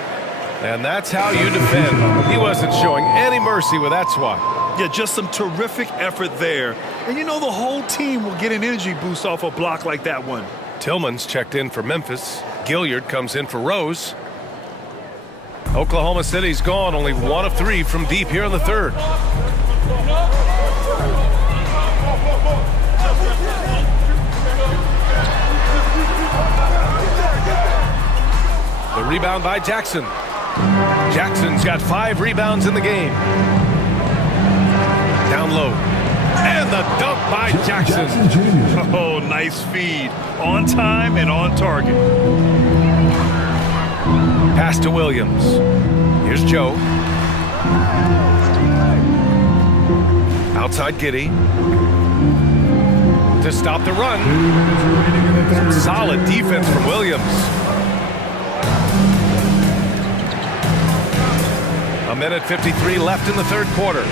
And that's how you defend. He wasn't showing any mercy with that swat. Yeah, just some terrific effort there. And you know the whole team will get an energy boost off a block like that one. Tillman's checked in for Memphis. Gilliard comes in for Rose. Oklahoma City's gone only 1 of 3 from deep here in the third. The rebound by Jackson. Jackson's got 5 rebounds in the game. Down low. And the dunk by Jackson. Oh, nice feed. On time and on target. Pass to Williams. Here's Joe. Outside Giddey. To stop the run. Solid defense from Williams. A minute 53 left in the third quarter.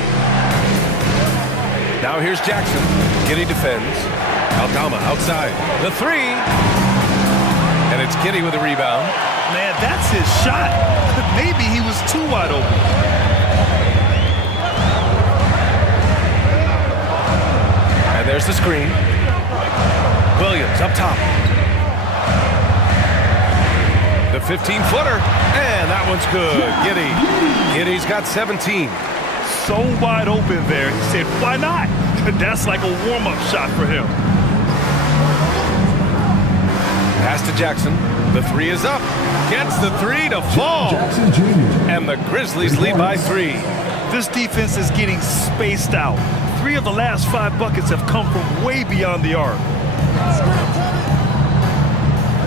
Now here's Jackson. Giddey defends. Aldama outside. The 3. And it's Giddey with a rebound. Man, that's his shot. Maybe he was too wide open. And there's the screen. Williams up top. The 15-footer. And that one's good. Giddey. Giddey's got 17. So wide open there. He said, why not? That's like a warm-up shot for him. Pass to Jackson. The three is up. Gets the three to fall. Jackson Jr. And the Grizzlies lead by 3. This defense is getting spaced out. 3 of the last 5 buckets have come from way beyond the arc.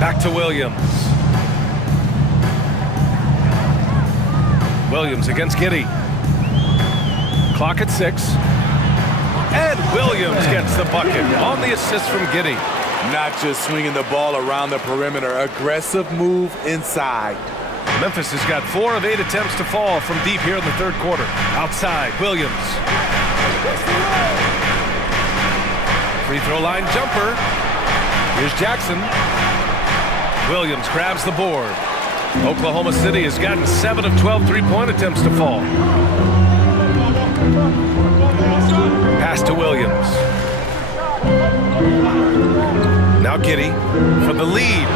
Back to Williams. Williams against Giddey. Clock at 6. And Williams gets the bucket on the assist from Giddey. Not just swinging the ball around the perimeter, aggressive move inside. Memphis has got 4 of 8 attempts to fall from deep here in the third quarter. Outside, Williams. Free throw line jumper. Here's Jackson. Williams grabs the board. Oklahoma City has gotten 7 of 12 three-point attempts to fall. Pass to Williams. Now Giddey for the lead.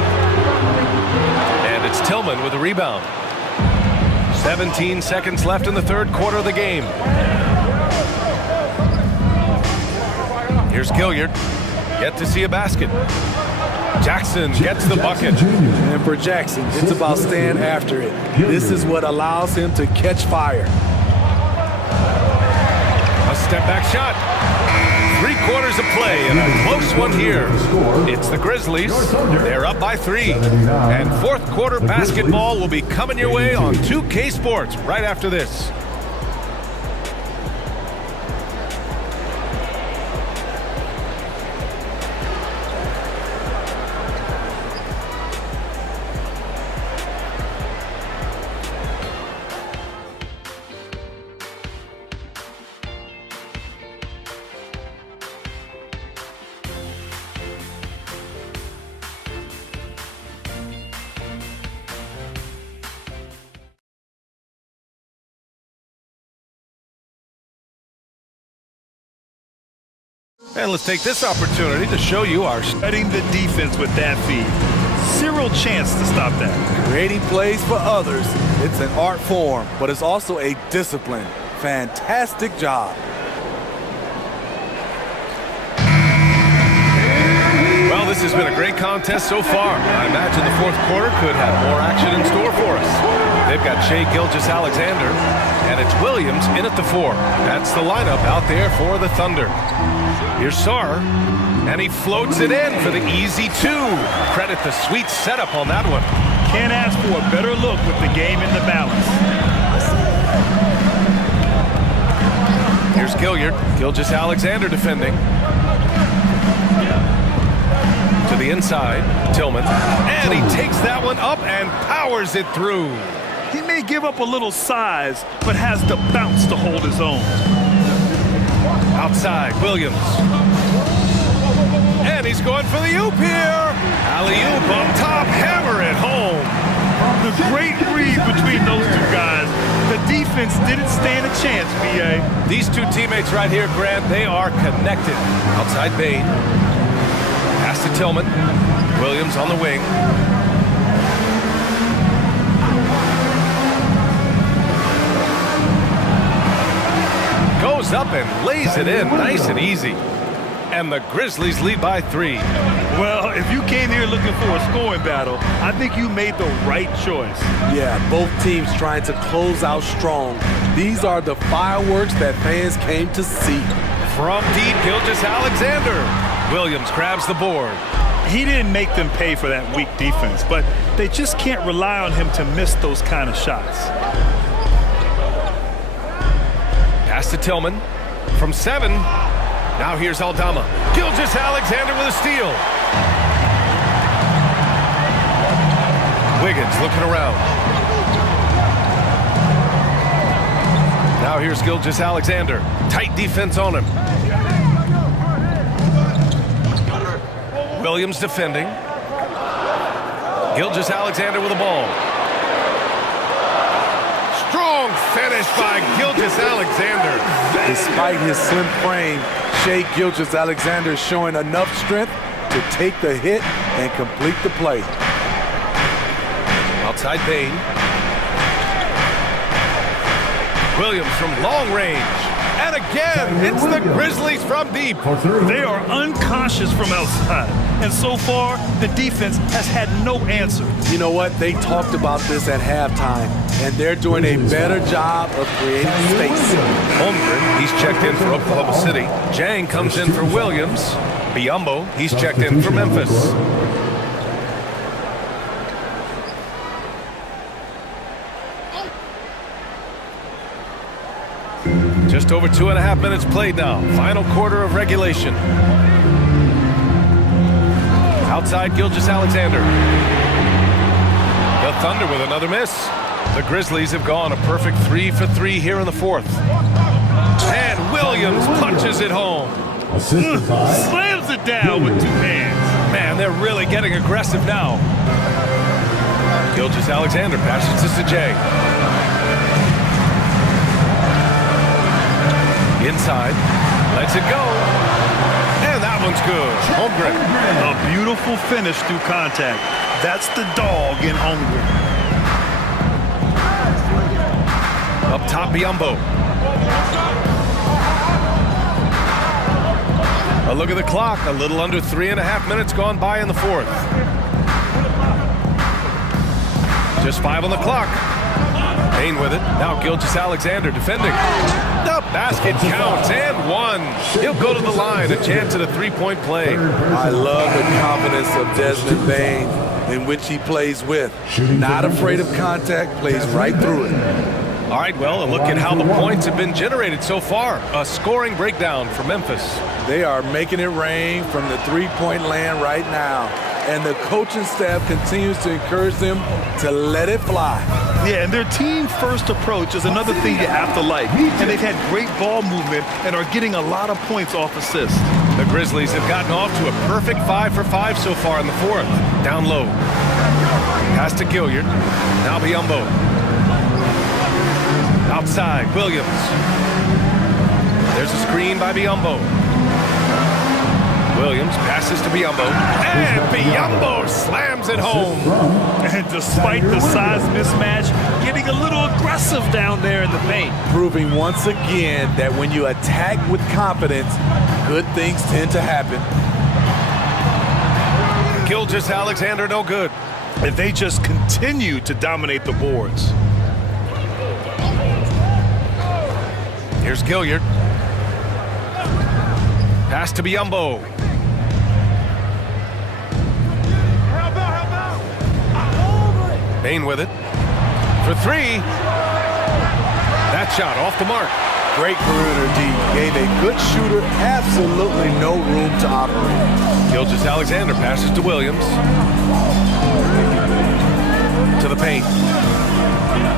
And it's Tillman with a rebound. 17 seconds left in the third quarter of the game. Here's Gilliard. Yet to see a basket. Jackson gets the bucket. And for Jackson, it's about staying after it. This is what allows him to catch fire. A step-back shot. 3 quarters of play and a close one here. It's the Grizzlies. They're up by 3. And fourth quarter basketball will be coming your way on 2K Sports right after this. And let's take this opportunity to show you our Setting the defense with that feed. Zero chance to stop that. Creating plays for others. It's an art form, but it's also a discipline. Fantastic job. Well, this has been a great contest so far. I imagine the fourth quarter could have more action in store for us. They've got Shai Gilgeous-Alexander, and it's Williams in at the 4. That's the lineup out there for the Thunder. Here's Sarr, and he floats it in for the easy 2. Credit the sweet setup on that one. Can't ask for a better look with the game in the balance. Here's Gilliard. Gilgeous-Alexander defending. To the inside, Tillman. And he takes that one up and powers it through. He may give up a little size, but has the bounce to hold his own. Outside, Williams. And he's going for the oop here. Alley-oop up top, hammer it home. The great read between those 2 guys. The defense didn't stand a chance, B.A. These 2 teammates right here, Grant, they are connected. Outside Bain. Pass to Tillman. Williams on the wing. Goes up and lays it in nice and easy. And the Grizzlies lead by 3. Well, if you came here looking for a scoring battle, I think you made the right choice. Yeah, both teams trying to close out strong. These are the fireworks that fans came to see. From deep, Gilgeous-Alexander. Williams grabs the board. He didn't make them pay for that weak defense, but they just can't rely on him to miss those kind of shots. Pass to Tillman. From 7. Now here's Aldama. Gilgeous-Alexander with a steal. Wiggins looking around. Now here's Gilgeous-Alexander. Tight defense on him. Williams defending. Gilgeous-Alexander with the ball. Strong finish by Gilgeous-Alexander. Despite his slim frame, Shai Gilgeous-Alexander is showing enough strength to take the hit and complete the play. Outside Bain. Williams from long range. And again, it's the Grizzlies from deep. They are unconscious from outside. And so far, the defense has had no answer. You know what? They talked about this at halftime, and they're doing a better job of creating space. Holmgren, he's checked in for Oklahoma City. Jang comes in for Williams. Biombo, he's checked in for Memphis. Just over 2.5 minutes played now. Final quarter of regulation. Outside Gilgeous-Alexander. The Thunder with another miss. The Grizzlies have gone a perfect 3 for 3 here in the fourth. And Williams punches it home. Slams it down with two hands. Man, they're really getting aggressive now. Gilgeous-Alexander passes this to Jay. Inside, lets it go. And that one's good. Holmgren. A beautiful finish through contact. That's the dog in Holmgren. Up top, Biombo. A look at the clock. A little under 3.5 minutes gone by in the fourth. Just 5 on the clock. Payne with it. Now Gilgeous-Alexander defending. The basket counts and one. He'll go to the line. A chance at a three-point play. I love the confidence of Desmond Bane in which he plays with. Not afraid of contact, plays right through it. All right, well, a look at how the points have been generated so far. A scoring breakdown for Memphis. They are making it rain from the three-point land right now. And the coaching staff continues to encourage them to let it fly. Yeah, and their team-first approach is another thing you have to like. And they've had great ball movement and are getting a lot of points off assists. The Grizzlies have gotten off to a perfect 5 for 5 so far in the fourth. Down low. Pass to Gilliard. Now Biombo. Outside, Williams. There's a screen by Biombo. Williams passes to Biombo. And Biombo slams it home. And despite the size mismatch, getting a little aggressive down there in the paint. Proving once again that when you attack with confidence, good things tend to happen. Gilgeous-Alexander no good. And they just continue to dominate the boards. Here's Gilliard. Pass to Biombo. Bane with it. For three. That shot off the mark. Great perimeter D. Gave a good shooter absolutely no room to operate. Gilgeous-Alexander passes to Williams. To the paint.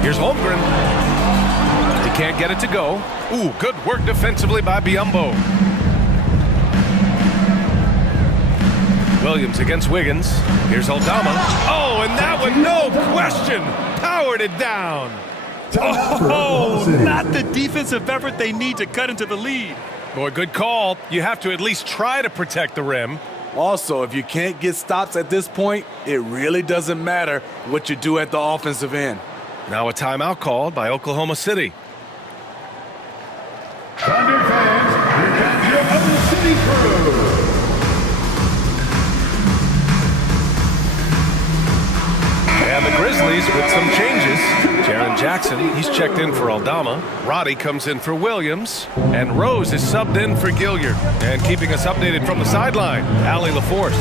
Here's Holmgren. He can't get it to go. Ooh, good work defensively by Biombo. Williams against Wiggins. Here's Aldama. Oh, and that one, no question, powered it down. Oh, not the defensive effort they need to cut into the lead. Boy, good call. You have to at least try to protect the rim. Also, if you can't get stops at this point, it really doesn't matter what you do at the offensive end. Now a timeout called by Oklahoma City. Thunder fans, here comes your Oklahoma City crew. And the Grizzlies with some changes. Jaren Jackson, he's checked in for Aldama. Roddy comes in for Williams. And Rose is subbed in for Gilliard. And keeping us updated from the sideline, Allie LaForce.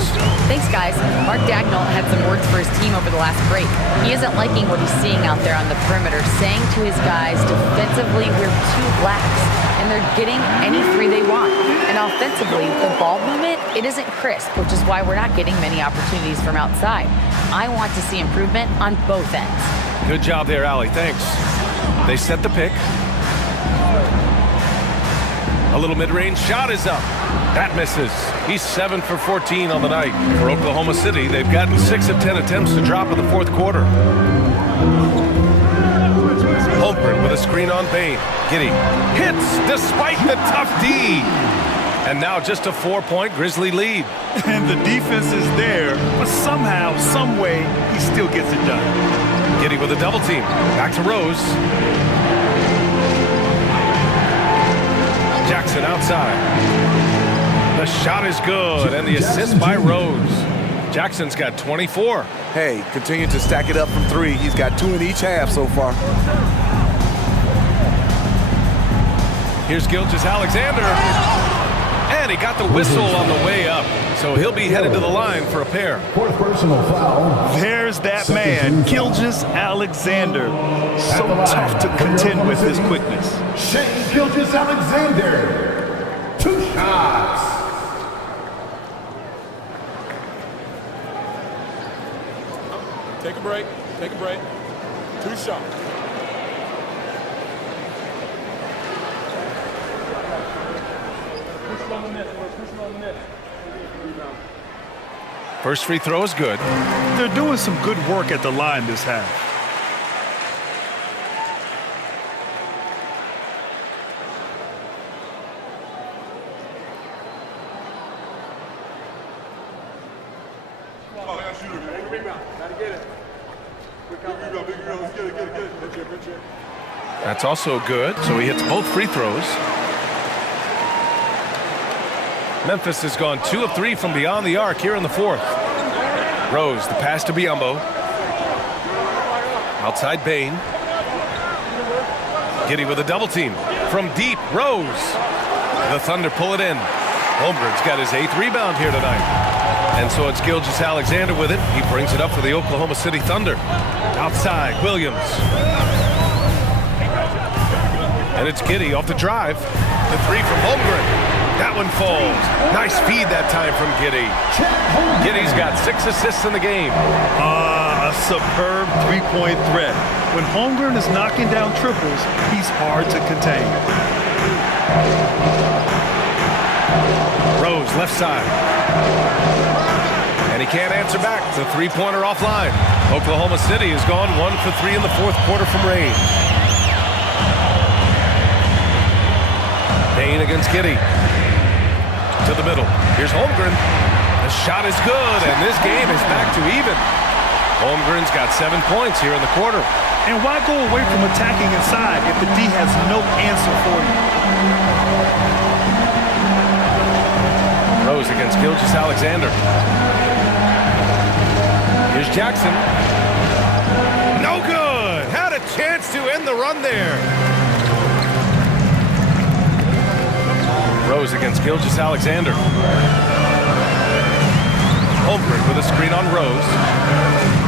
Thanks, guys. Mark Dagnall had some words for his team over the last break. He isn't liking what he's seeing out there on the perimeter, saying to his guys, defensively, we're too lax, and they're getting any three they want. And offensively, the ball movement, it isn't crisp, which is why we're not getting many opportunities from outside. I want to see improvement on both ends. Good job there, Allie. Thanks. They set the pick. A little mid-range shot is up. That misses. He's 7 for 14 on the night. For Oklahoma City, they've gotten 6 of 10 attempts to drop in the fourth quarter. Holmgren with a screen on Bane. Giddy hits despite the tough D. And now just a 4-point Grizzly lead. And the defense is there, but somehow, some way, he still gets it done. Giddy with a double team. Back to Rose. Jackson outside. The shot is good, and the assist by Rose. Jackson's got 24. Hey, continue to stack it up from 3. He's got 2 in each half so far. Here's Gilgeous-Alexander. And he got the whistle on the way up. So he'll be headed to the line for a pair. Fourth personal foul. There's that man, Gilgeous-Alexander. So tough to contend with his quickness. Shane Gilgeous-Alexander. 2 shots. Take a break. Take a break. 2 shots. First free throw is good. They're doing some good work at the line this half. That's also good, so he hits both free throws. Memphis has gone 2 of 3 from beyond the arc here in the 4th. Rose, the pass to Biyombo. Outside Bain. Giddey with a double team. From deep, Rose. The Thunder pull it in. Holmgren's got his 8th rebound here tonight. And so it's Gilgeous-Alexander with it. He brings it up for the Oklahoma City Thunder. Outside, Williams. And it's Giddey off the drive. The 3 from Holmgren. That one falls. Nice feed that time from Giddey. Giddey's got 6 assists in the game. A superb three-point threat. When Holmgren is knocking down triples, he's hard to contain. Rose, left side. And he can't answer back. The three-pointer offline. Oklahoma City has gone 1 for 3 in the 4th quarter from range. Bain against Giddey. To the middle. Here's Holmgren. The shot is good, and this game is back to even. Holmgren's got 7 points here in the quarter. And why go away from attacking inside if the D has no answer for you? Rose against Gilgeous-Alexander. Here's Jackson. No good. Had a chance to end the run there. Rose against Gilgeous-Alexander. Holmgren with a screen on Rose.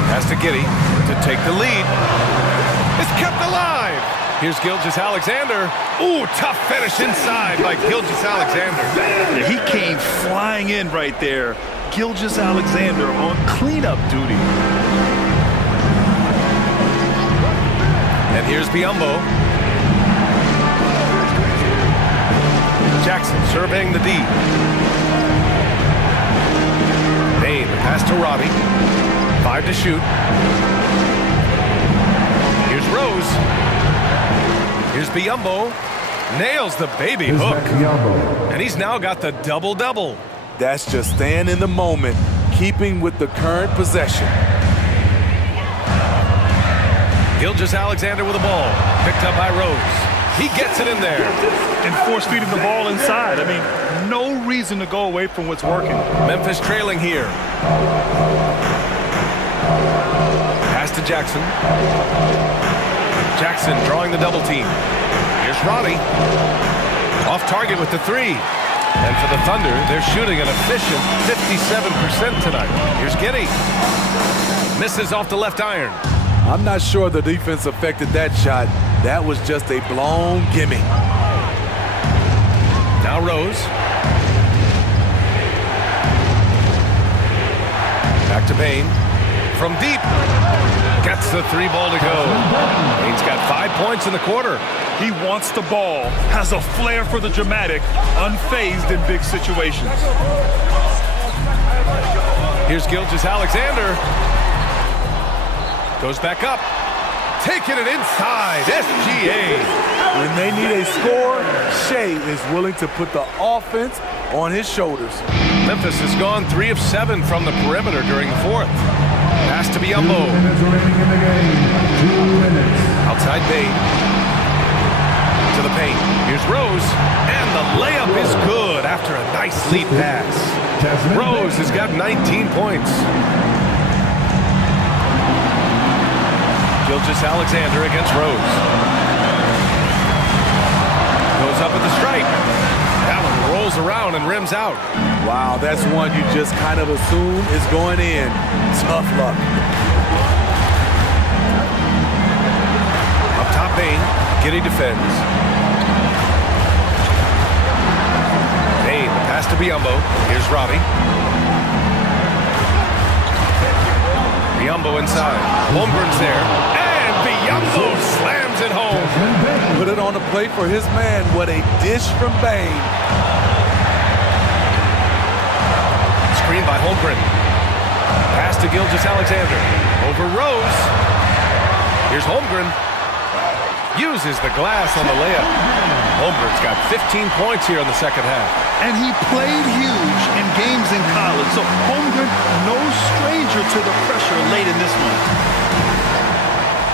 Has to Giddey to take the lead. It's kept alive. Here's Gilgeous-Alexander. Ooh, tough finish inside by Gilgeous-Alexander. Yeah, he came flying in right there. Gilgeous-Alexander on cleanup duty. And here's Biyombo. Jackson surveying the D. Bain, the pass to Robbie. 5 to shoot. Here's Rose. Here's Biyombo. Nails the baby hook. And he's now got the double-double. That's just staying in the moment, keeping with the current possession. Gilgeous-Alexander with the ball. Picked up by Rose. He gets it in there. And force feeding the ball inside. I mean, no reason to go away from what's working. Memphis trailing here. Pass to Jackson. Jackson drawing the double team. Here's Roddy. Off target with the 3. And for the Thunder, they're shooting an efficient 57% tonight. Here's Giddey. Misses off the left iron. I'm not sure the defense affected that shot. That was just a blown gimme. Now Rose. Back to Bain. From deep. Gets the 3 ball to go. Bain's got 5 points in the quarter. He wants the ball, has a flair for the dramatic, unfazed in big situations. Here's Gilgeous-Alexander. Goes back up. Taking it inside. SGA. When they need a score, Shea is willing to put the offense on his shoulders. Memphis has gone 3 of 7 from the perimeter during the 4th. Pass to Biyombo. 2 minutes remaining in the game. 2 minutes. Outside Bain. To the paint. Here's Rose, and the layup is good after a nice lead pass. Rose has got 19 points. Gilgeous-Alexander against Rose. Goes up at the stripe. That one rolls around and rims out. Wow, that's one you just kind of assume is going in. Tough luck. Up top, Bain. Giddy defends. Bain, the pass to Biyombo. Here's Robbie. Biyombo inside. Holmgren's there. And Biyombo slams it home. Put it on the plate for his man. What a dish from Bain. Screen by Holmgren. Pass to Gilgeous-Alexander. Over Rose. Here's Holmgren. Uses the glass on the layup. Holmgren's got 15 points here in the second half. And he played huge in games in college, so Holmgren, no stranger to the pressure late in this one.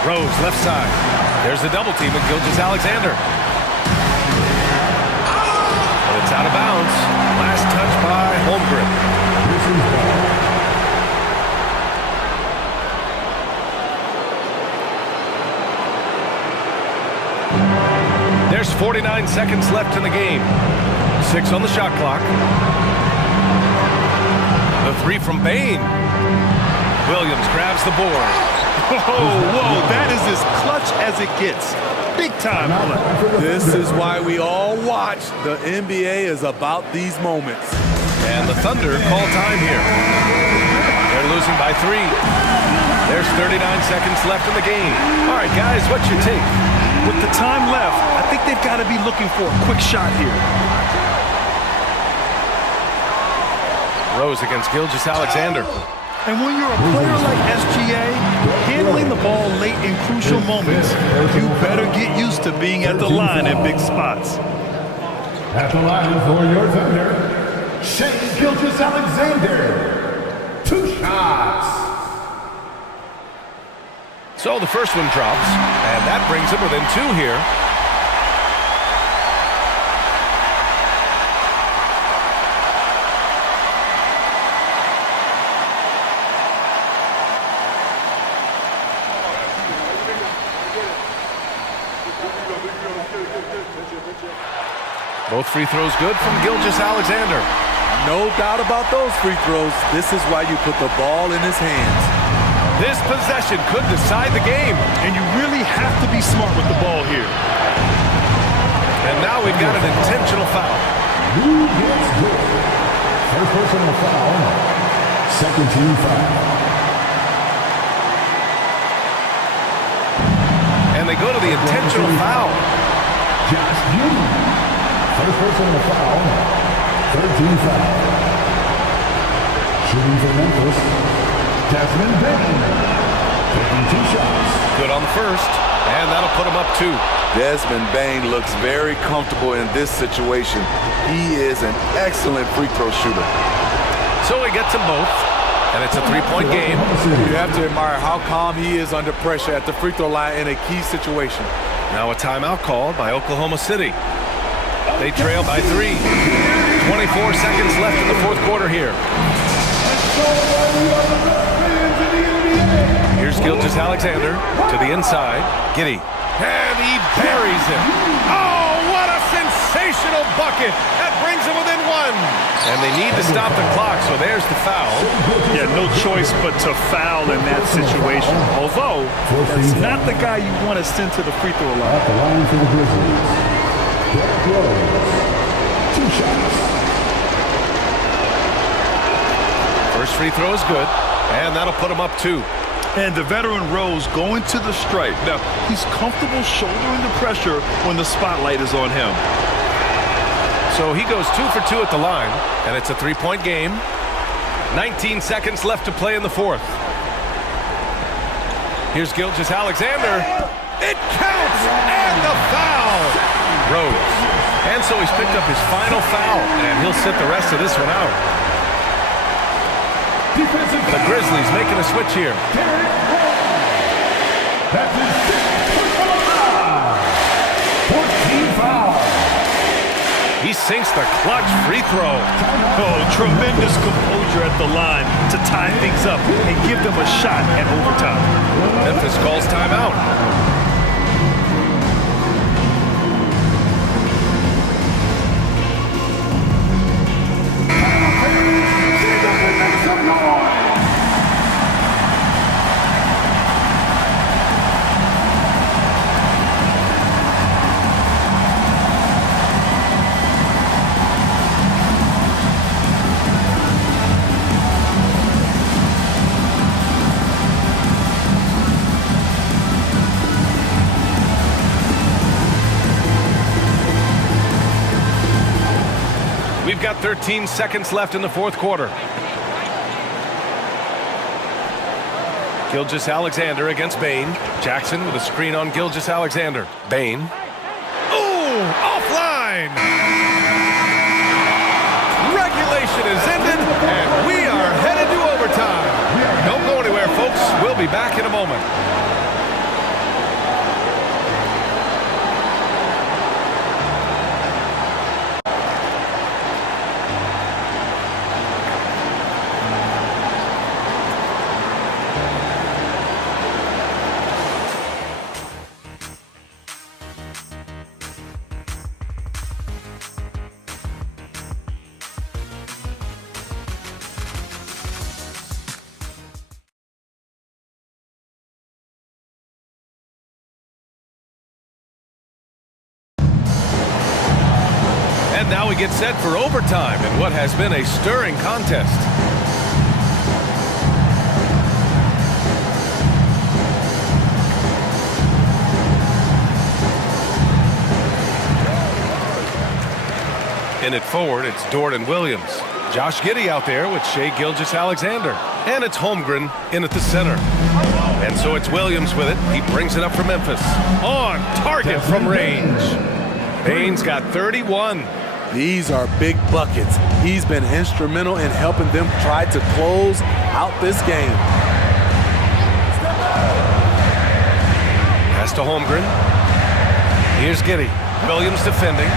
Rose, left side. There's the double team with Gilgeous-Alexander. But it's out of bounds. Last touch by Holmgren. There's 49 seconds left in the game. 6 on the shot clock. The three from Bain. Williams grabs the board. Whoa, that is as clutch as it gets. Big time play. This is why we all watch. The NBA is about these moments. And the Thunder call time here. They're losing by 3. There's 39 seconds left in the game. All right, guys, what's your take? With the time left, I think they've got to be looking for a quick shot here. Rose against Gilgeous-Alexander. And when you're a player like SGA, handling the ball late in crucial moments, you better get used to being at the line in big spots. At the line for your Thunder, Shea Gilgeous-Alexander. 2 shots. So the first one drops, and that brings him within 2 here. Both free throws good from Gilgeous-Alexander. No doubt about those free throws. This is why you put the ball in his hands. This possession could decide the game. And you really have to be smart with the ball here. And now we've got an intentional foul. Who gets good? First personal foul. Second team foul. And they go to the intentional foul. Josh Giddey. First personal foul. Third team foul. Shooting for Memphis. Desmond Bain, taking 2 shots. Good on the first, and that'll put him up 2. Desmond Bain looks very comfortable in this situation. He is an excellent free throw shooter. So he gets them both, and it's a 3-point game. You have to admire how calm he is under pressure at the free throw line in a key situation. Now a timeout called by Oklahoma City. They trail by 3. 24 seconds left in the fourth quarter here. Here's Gilgeous-Alexander to the inside. Giddey. And he buries him. Oh, what a sensational bucket. That brings him within 1. And they need to stop the clock, so there's the foul. Yeah, no choice but to foul in that situation. Although, that's not the guy you want to send to the free throw line. At the line for the Grizzlies, Derrick Rose. 2 shots. First free throw is good, and that'll put him up 2. And the veteran Rose going to the stripe. Now, he's comfortable shouldering the pressure when the spotlight is on him. So he goes 2 for 2 at the line, and it's a 3-point game. 19 seconds left to play in the fourth. Here's Gilgeous-Alexander. It counts, and the foul. Rose. And so he's picked up his final foul, and he'll sit the rest of this one out. The Grizzlies making a switch here. That's his 6th foul. 14 foul. sinks the clutch free throw. Oh, tremendous composure at the line to tie things up and give them a shot at overtime. Memphis calls timeout. We've got 13 seconds left in the fourth quarter. Gilgeous-Alexander against Bain. Jackson with a screen on Gilgeous-Alexander. Bain. Oh, offline! Regulation is ended, and we are headed to overtime. Don't go anywhere, folks. We'll be back in a moment. And now we get set for overtime in what has been a stirring contest. In it forward, it's Dort and Williams. Josh Giddey out there with Shai Gilgeous-Alexander. And it's Holmgren in at the center. And so it's Williams with it. He brings it up for Memphis. On target from range. Bain's got 31. These are big buckets. He's been instrumental in helping them try to close out this game. Pass to Holmgren. Here's Giddey. Williams defending.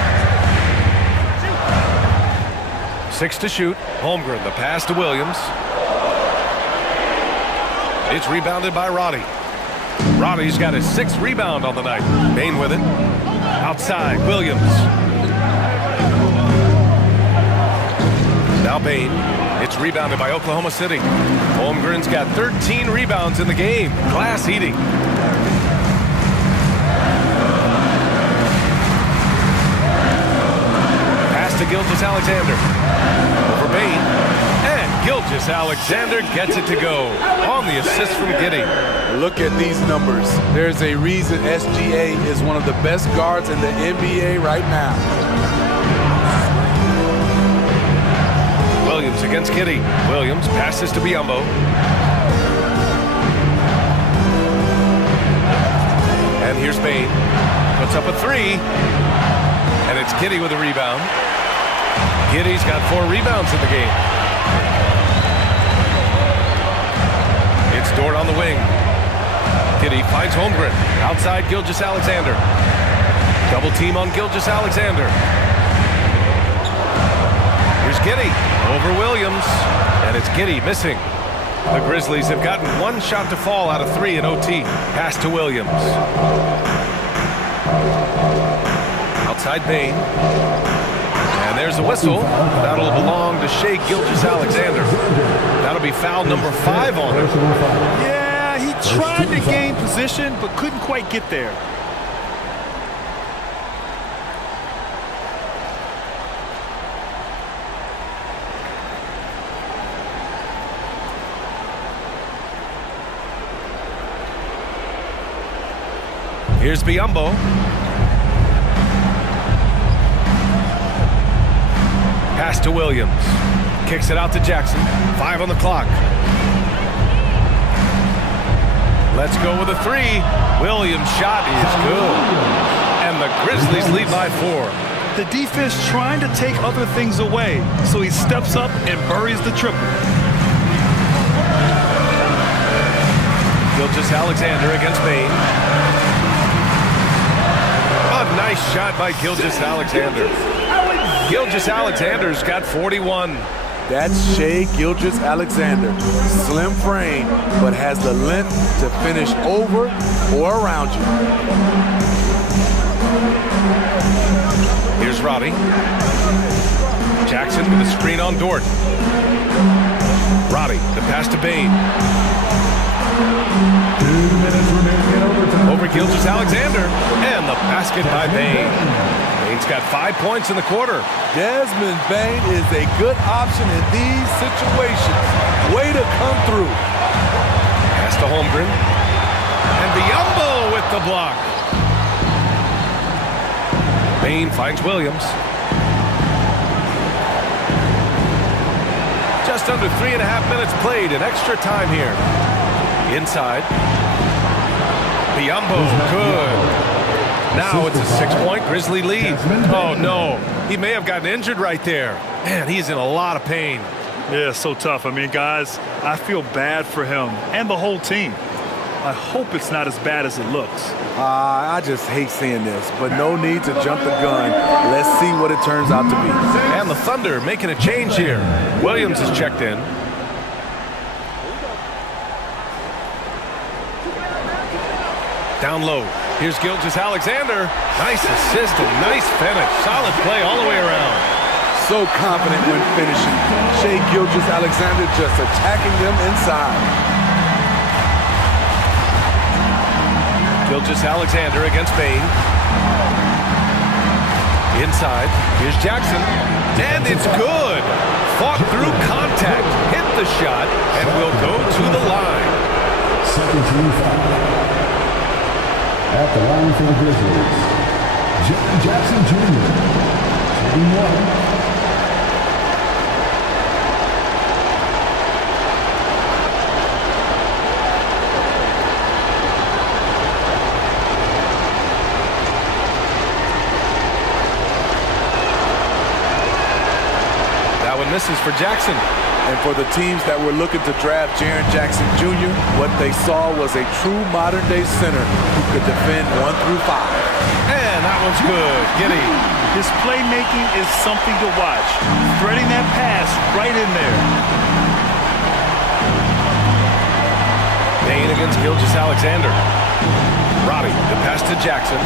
6 to shoot. Holmgren, the pass to Williams. It's rebounded by Roddy. Roddy's got his 6th rebound on the night. Bain with it. Outside, Williams. Now Bain. It's rebounded by Oklahoma City. Holmgren's got 13 rebounds in the game. Glass eating. Pass to Gilgeous-Alexander. Over Bain. And Gilgeous-Alexander gets it to go on the assist from Giddey. Look at these numbers. There's a reason SGA is one of the best guards in the NBA right now. Williams against Giddey. Williams passes to Biyombo. And here's Bain. Puts up a 3. And it's Giddey with a rebound. Giddey's got 4 rebounds in the game. It's Dort on the wing. Giddey finds Holmgren. Outside Gilgeous-Alexander. Double team on Gilgeous-Alexander. Here's Giddey over Williams. And it's Giddey missing. The Grizzlies have gotten 1 shot to fall out of 3 in OT. Pass to Williams. Outside Bain. And there's the whistle. That'll belong to Shai Gilgeous-Alexander. That'll be foul number 5 on him. Yeah, he tried to gain position, but couldn't quite get there. Here's Biyombo. Pass to Williams. Kicks it out to Jackson. 5 on the clock. Let's go with a 3. Williams' shot is good. And the Grizzlies lead by 4. The defense trying to take other things away, so he steps up and buries the triple. Gilgeous-Alexander against Bain. A nice shot by Gilgeous-Alexander. Gilgeous-Alexander's got 41. That's Shai Gilgeous-Alexander. Slim frame, but has the length to finish over or around you. Here's Roddy. Jackson with a screen on Dort. Roddy, the pass to Bain. 2 minutes remaining in overtime. Over Gilgeous-Alexander, and the basket by Bain. Bain's got 5 points in the quarter. Desmond Bain is a good option in these situations. Way to come through. Pass to Holmgren. And Biyombo with the block. Bain finds Williams. Just under 3.5 minutes played in extra time here. Inside. Biyombo, good. Now it's a 6-point Grizzly lead. Oh, no. He may have gotten injured right there. Man, he's in a lot of pain. Yeah, so tough. I mean, guys, I feel bad for him and the whole team. I hope it's not as bad as it looks. I just hate seeing this, but no need to jump the gun. Let's see what it turns out to be. And the Thunder making a change here. Williams is checked in. Down low. Here's Gilgeous-Alexander. Nice assist and nice finish. Solid play all the way around. So confident when finishing. Shai Gilgeous-Alexander just attacking them inside. Gilgeous-Alexander against Bain. Inside. Here's Jackson. And it's good. Fought through contact. Hit the shot and will go to the line. Second team foul. At the line for the Grizzlies, Jaren Jackson Jr. Shooting 1. That one misses for Jackson. And for the teams that were looking to draft Jaren Jackson Jr., what they saw was a true modern-day center who could defend 1 through 5. And that one's good. Giddy. His playmaking is something to watch. Threading that pass right in there. Bain against Gilgeous-Alexander. Roddy, the pass to Jackson.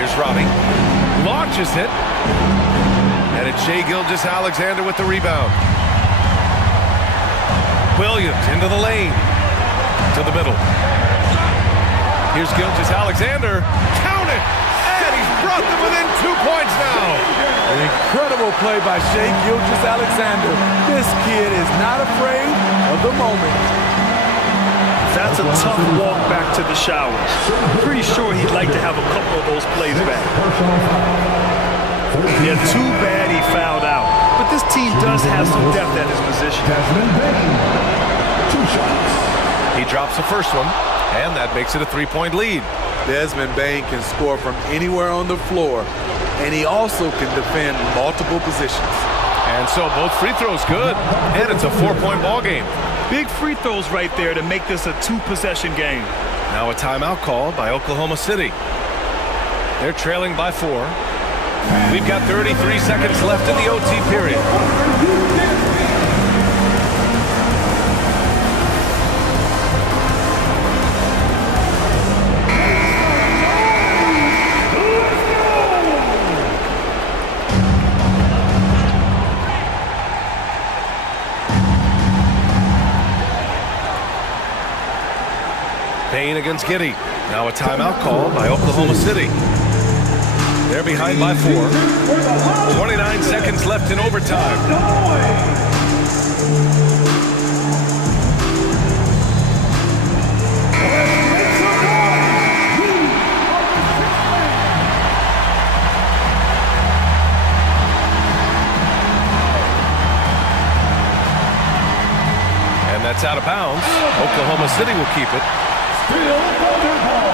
Here's Roddy. Launches it. And it's Shai Gilgeous-Alexander with the rebound. Williams into the lane. To the middle. Here's Gilgeous-Alexander. Count it! And he's brought them within 2 points now. An incredible play by Shai Gilgeous-Alexander. This kid is not afraid of the moment. That's a tough walk back to the showers. Pretty sure he'd like to have a couple of those plays back. Yeah, too bad he fouled out. But this team does have some depth at his position. Desmond Bain, 2 shots. He drops the first one, and that makes it a 3-point lead. Desmond Bain can score from anywhere on the floor, and he also can defend multiple positions. And so both free throws good, and it's a 4-point ball game. Big free throws right there to make this a 2-possession game. Now a timeout called by Oklahoma City. They're trailing by 4. We've got 33 seconds left in the OT period. Bain against Giddy. Now a timeout called by Oklahoma City. They're behind by 4. 29 seconds left in overtime. And that's out of bounds. Oklahoma City will keep it. Still Thunder ball.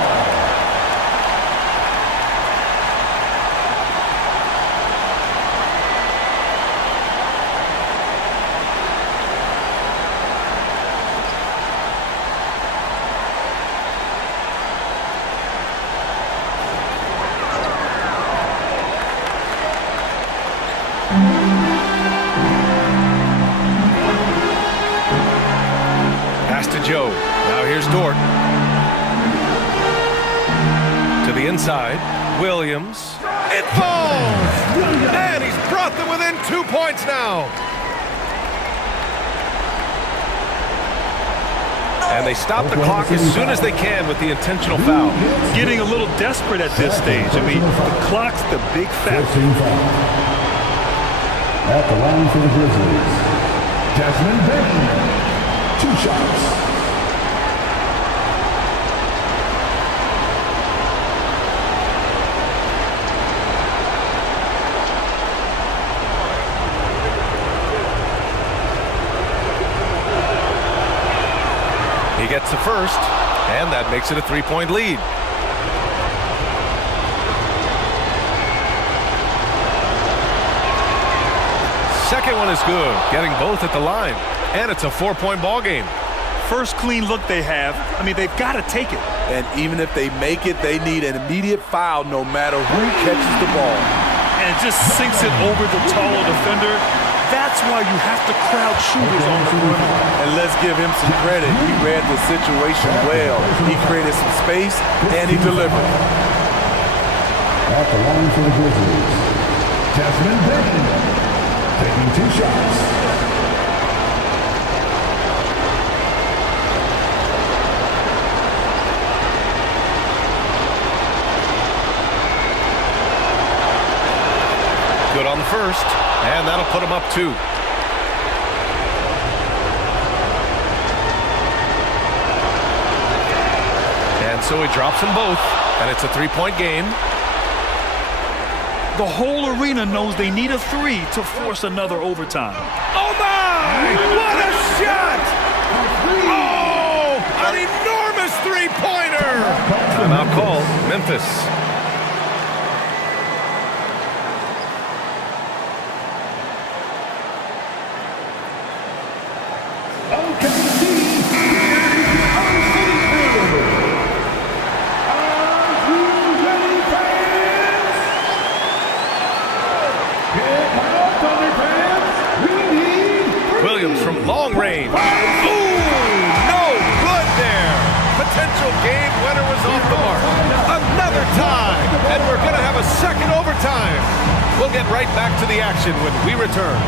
Joe. Now here's Dort. To the inside. Williams. It falls! And he's brought them within 2 points now. And they stop the clock as soon as they can with the intentional foul. Getting a little desperate at this stage. I mean, the clock's the big factor. At the line for the Grizzlies, Desmond Bain. 2 shots. He gets the first, and that makes it a 3-point lead. Second one is good, getting both at the line, and it's a 4-point ball game. First clean look they have. I mean, they've got to take it. And even if they make it, they need an immediate foul no matter who catches the ball. And it just sinks it over the taller defender. That's why you have to crowd shooters on the perimeter. And let's give him some credit. He read the situation well. He created some space, and he delivered. At the line for the Grizzlies, Desmond Bain. Taking 2 shots. Good on the first, and that'll put him up 2. And so he drops them both, and it's a 3-point game. The whole arena knows they need a 3 to force another overtime. Oh my! What a shot! Oh! An enormous 3-pointer! Timeout called, Memphis. Williams from long range. Ooh, no good there. Potential game winner was off the mark. Another time, and we're going to have a second overtime. We'll get right back to the action when we return.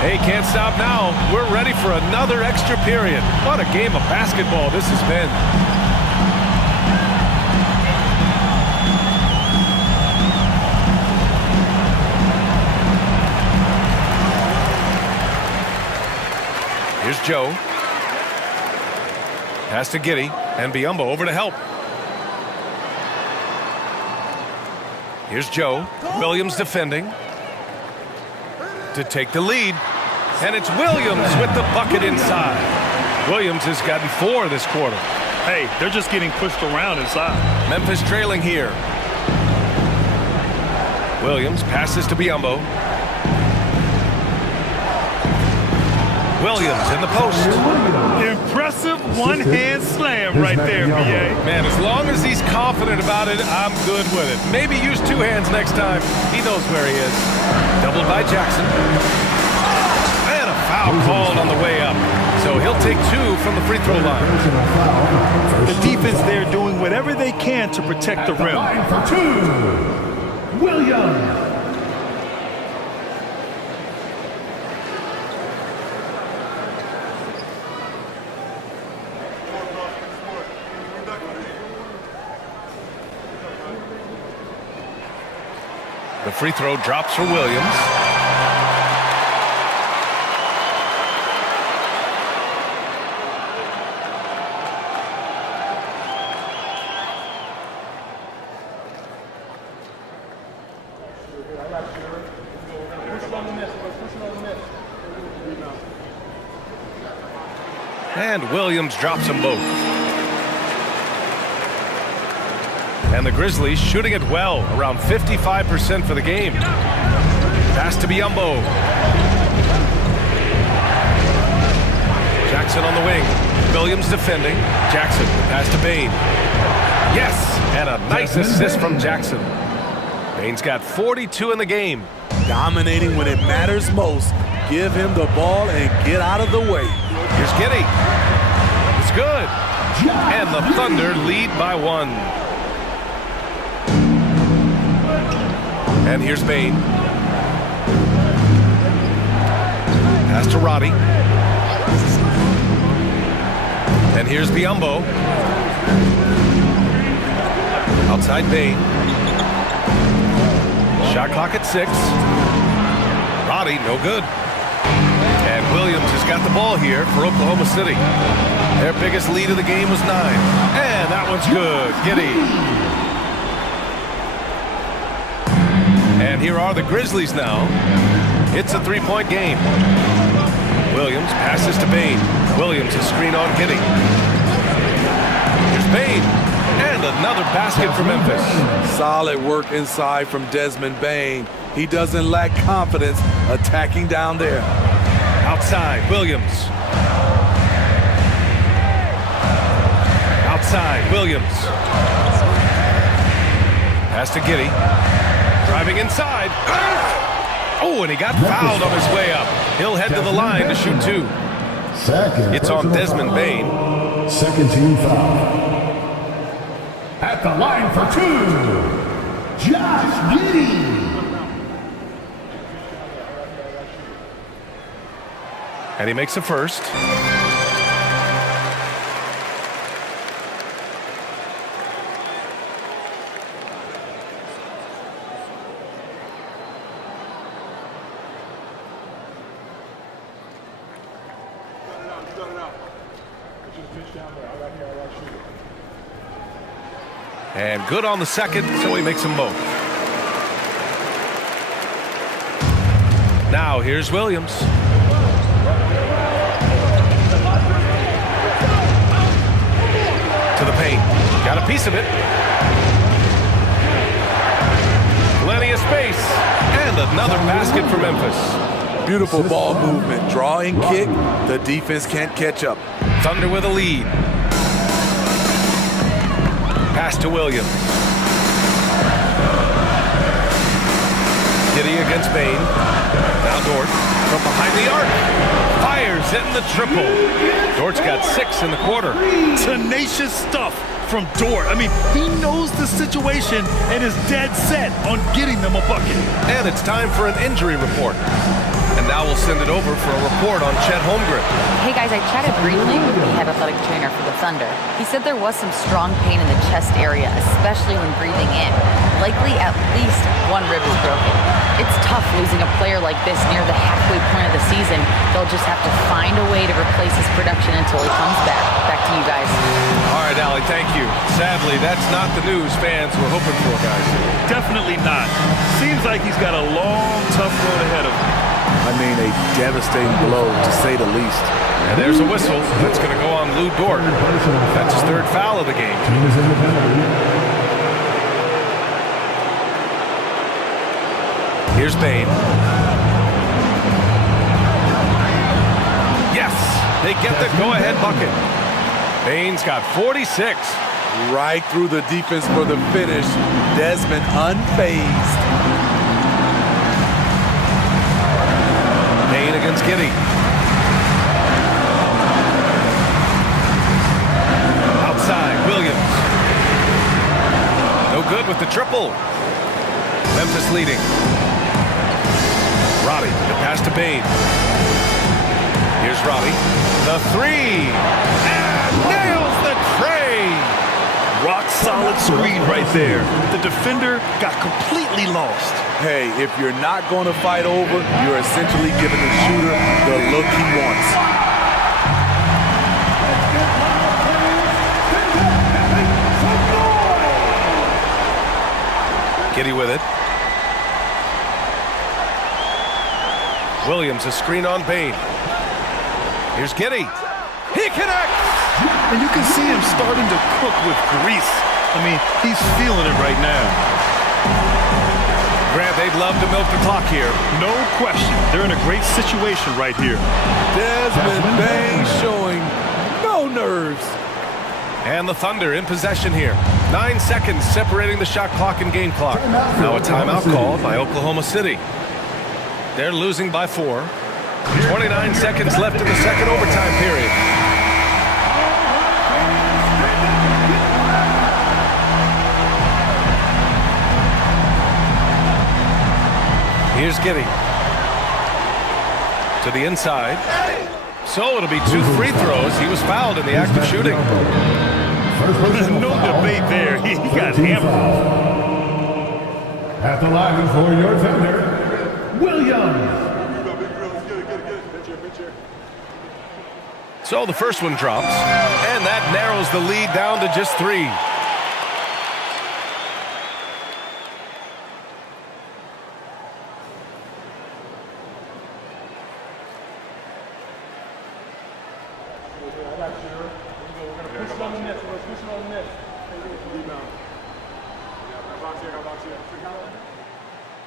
Hey, can't stop now. We're ready for another extra period. What a game of basketball this has been. Here's Joe. Pass to Giddey, and Biyombo over to help. Here's Joe. Williams defending to take the lead. And it's Williams with the bucket inside. Williams has gotten 4 this quarter. Hey, they're just getting pushed around inside. Memphis trailing here. Williams passes to Biyombo. Williams in the post. Impressive one-hand slam right there, B.A. Man, as long as he's confident about it, I'm good with it. Maybe use 2 hands next time. He knows where he is. Doubled by Jackson. And a foul called on the way up. So he'll take 2 from the free throw line. The defense there doing whatever they can to protect the rim. For 2, Williams. The free throw drops for Williams. And Williams drops them both. And the Grizzlies shooting it well, around 55% for the game. Pass to Biyombo. Jackson on the wing. Williams defending. Jackson, pass to Bane. Yes, and a nice assist from Jackson. Bane's got 42 in the game. Dominating when it matters most. Give him the ball and get out of the way. Here's Giddey. It's good. And the Thunder lead by 1. And here's Bane. Pass to Roddy. And here's Biyombo. Outside Bane. Shot clock at 6. Roddy, no good. And Williams has got the ball here for Oklahoma City. Their biggest lead of the game was 9. And that one's good. Giddey. And here are the Grizzlies now. It's a 3-point game. Williams passes to Bane. Williams a screen on Giddey. Here's Bane. And another basket for Memphis. Solid work inside from Desmond Bane. He doesn't lack confidence attacking down there. Outside, Williams. Outside, Williams. Pass to Giddey. Driving inside. Oh, and he got fouled on his way up. He'll head to the line to shoot 2. It's on Desmond Bane. Second team foul. At the line for 2, Josh Giddey. And he makes the first. And good on the second, so he makes them both. Now here's Williams. To the paint. Got a piece of it. Plenty of space. And another basket for Memphis. Beautiful ball movement. Drawing kick. The defense can't catch up. Thunder with a lead. Pass to Williams. Giddey against Bane. Now Dort from behind the arc. Fires in the triple. Dort's got 6 in the quarter. Tenacious stuff from Dort. I mean, he knows the situation and is dead set on getting them a bucket. And it's time for an injury report. And now we'll send it over for a report on Chet Holmgren. Hey guys, I chatted briefly with the head athletic trainer for the Thunder. He said there was some strong pain in the chest area, especially when breathing in. Likely at least one rib is broken. It's tough losing a player like this near the halfway point of the season. They'll just have to find a way to replace his production until he comes back. Back to you guys. All right, Allie, thank you. Sadly, that's not the news fans were hoping for, guys. Definitely not. Seems like he's got a long, tough road ahead of him. I mean, a devastating blow, to say the least. And there's a whistle. That's going to go on Lou Dort. That's his 3rd foul of the game. Here's Bane. Yes, they get the go-ahead bucket. Bane's got 46. Right through the defense for the finish. Desmond unfazed. Bane against Giddey. Outside, Williams. No good with the triple. Memphis leading. Roddy, the pass to Bane. Here's Roddy. The 3. And nails the tray. Rock solid screen right there. The defender got completely lost. Hey, if you're not going to fight over, you're essentially giving the shooter the look he wants. Giddey with it. Williams a screen on Bane. Here's Giddey. He connects! And you can see him starting to cook with grease. I mean, he's feeling it right now. Grant, they'd love to milk the clock here. No question. They're in a great situation right here. Desmond Bain showing no nerves. And the Thunder in possession here. 9 seconds separating the shot clock and game clock. Now a timeout called by Oklahoma City. They're losing by 4. 29 seconds left in the second overtime period. Here's Giddy. To the inside. So it'll be 2 free throws. He was fouled in the act of shooting. No debate there. He got hammered. At the line for your Thunder, Williams. So the first one drops, and that narrows the lead down to just 3.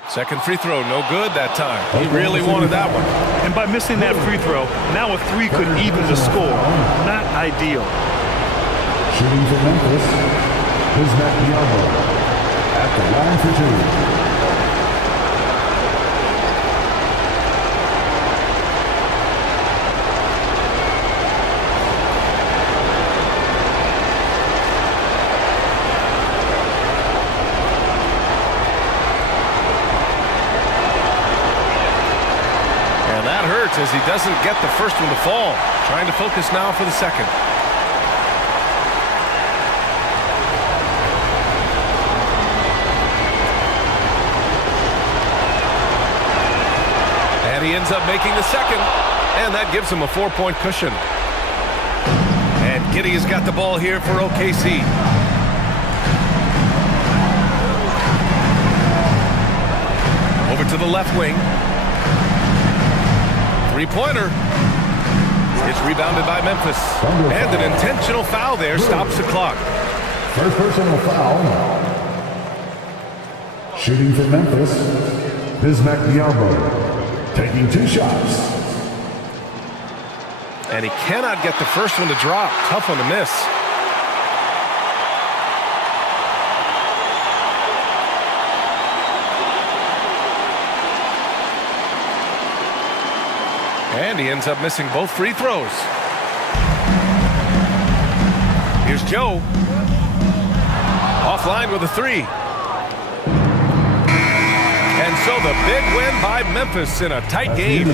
Second free throw, no good that time. He really wanted that one. And by missing that free throw, now a 3 could even the score. Not ideal. Shooting for Memphis, Diallo. At the line for 2. As he doesn't get the first one to fall. Trying to focus now for the second. And he ends up making the second. And that gives him a 4-point cushion. And Giddy has got the ball here for OKC. Over to the left wing. 3-pointer. It's rebounded by Memphis. And an intentional foul there stops the clock. First personal foul. Shooting for Memphis, Diallo. Taking 2 shots. And he cannot get the first one to drop. Tough one to miss. And he ends up missing both free throws. Here's Joe. Offline with a 3. And so the big win by Memphis in a tight game.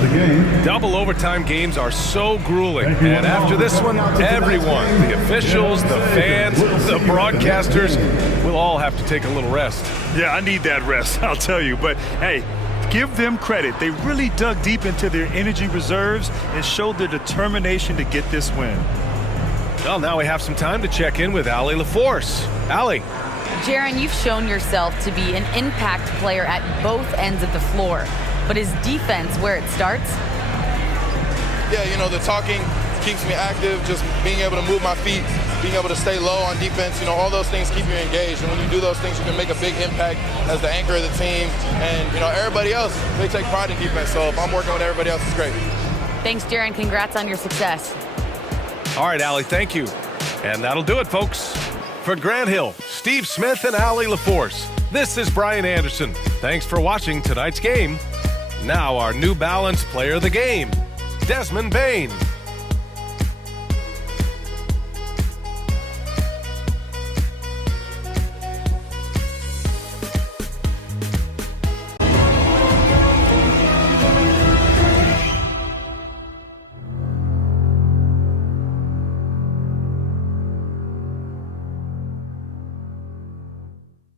Double overtime games are so grueling. And after this one, everyone, the officials, the fans, the broadcasters, will all have to take a little rest. Yeah, I need that rest, I'll tell you. But, hey, give them credit. They really dug deep into their energy reserves and showed their determination to get this win. Well, now we have some time to check in with Allie LaForce. Allie. Jaron, you've shown yourself to be an impact player at both ends of the floor. But is defense where it starts? Yeah, you know, the talking keeps me active, just being able to move my feet, being able to stay low on defense, you know, all those things keep you engaged. And when you do those things, you can make a big impact as the anchor of the team. And, you know, everybody else, they take pride in defense. So if I'm working with everybody else, it's great. Thanks, Jaron. Congrats on your success. All right, Allie, thank you. And that'll do it, folks. For Grant Hill, Steve Smith, and Allie LaForce, this is Brian Anderson. Thanks for watching tonight's game. Now our New Balance player of the game, Desmond Bain.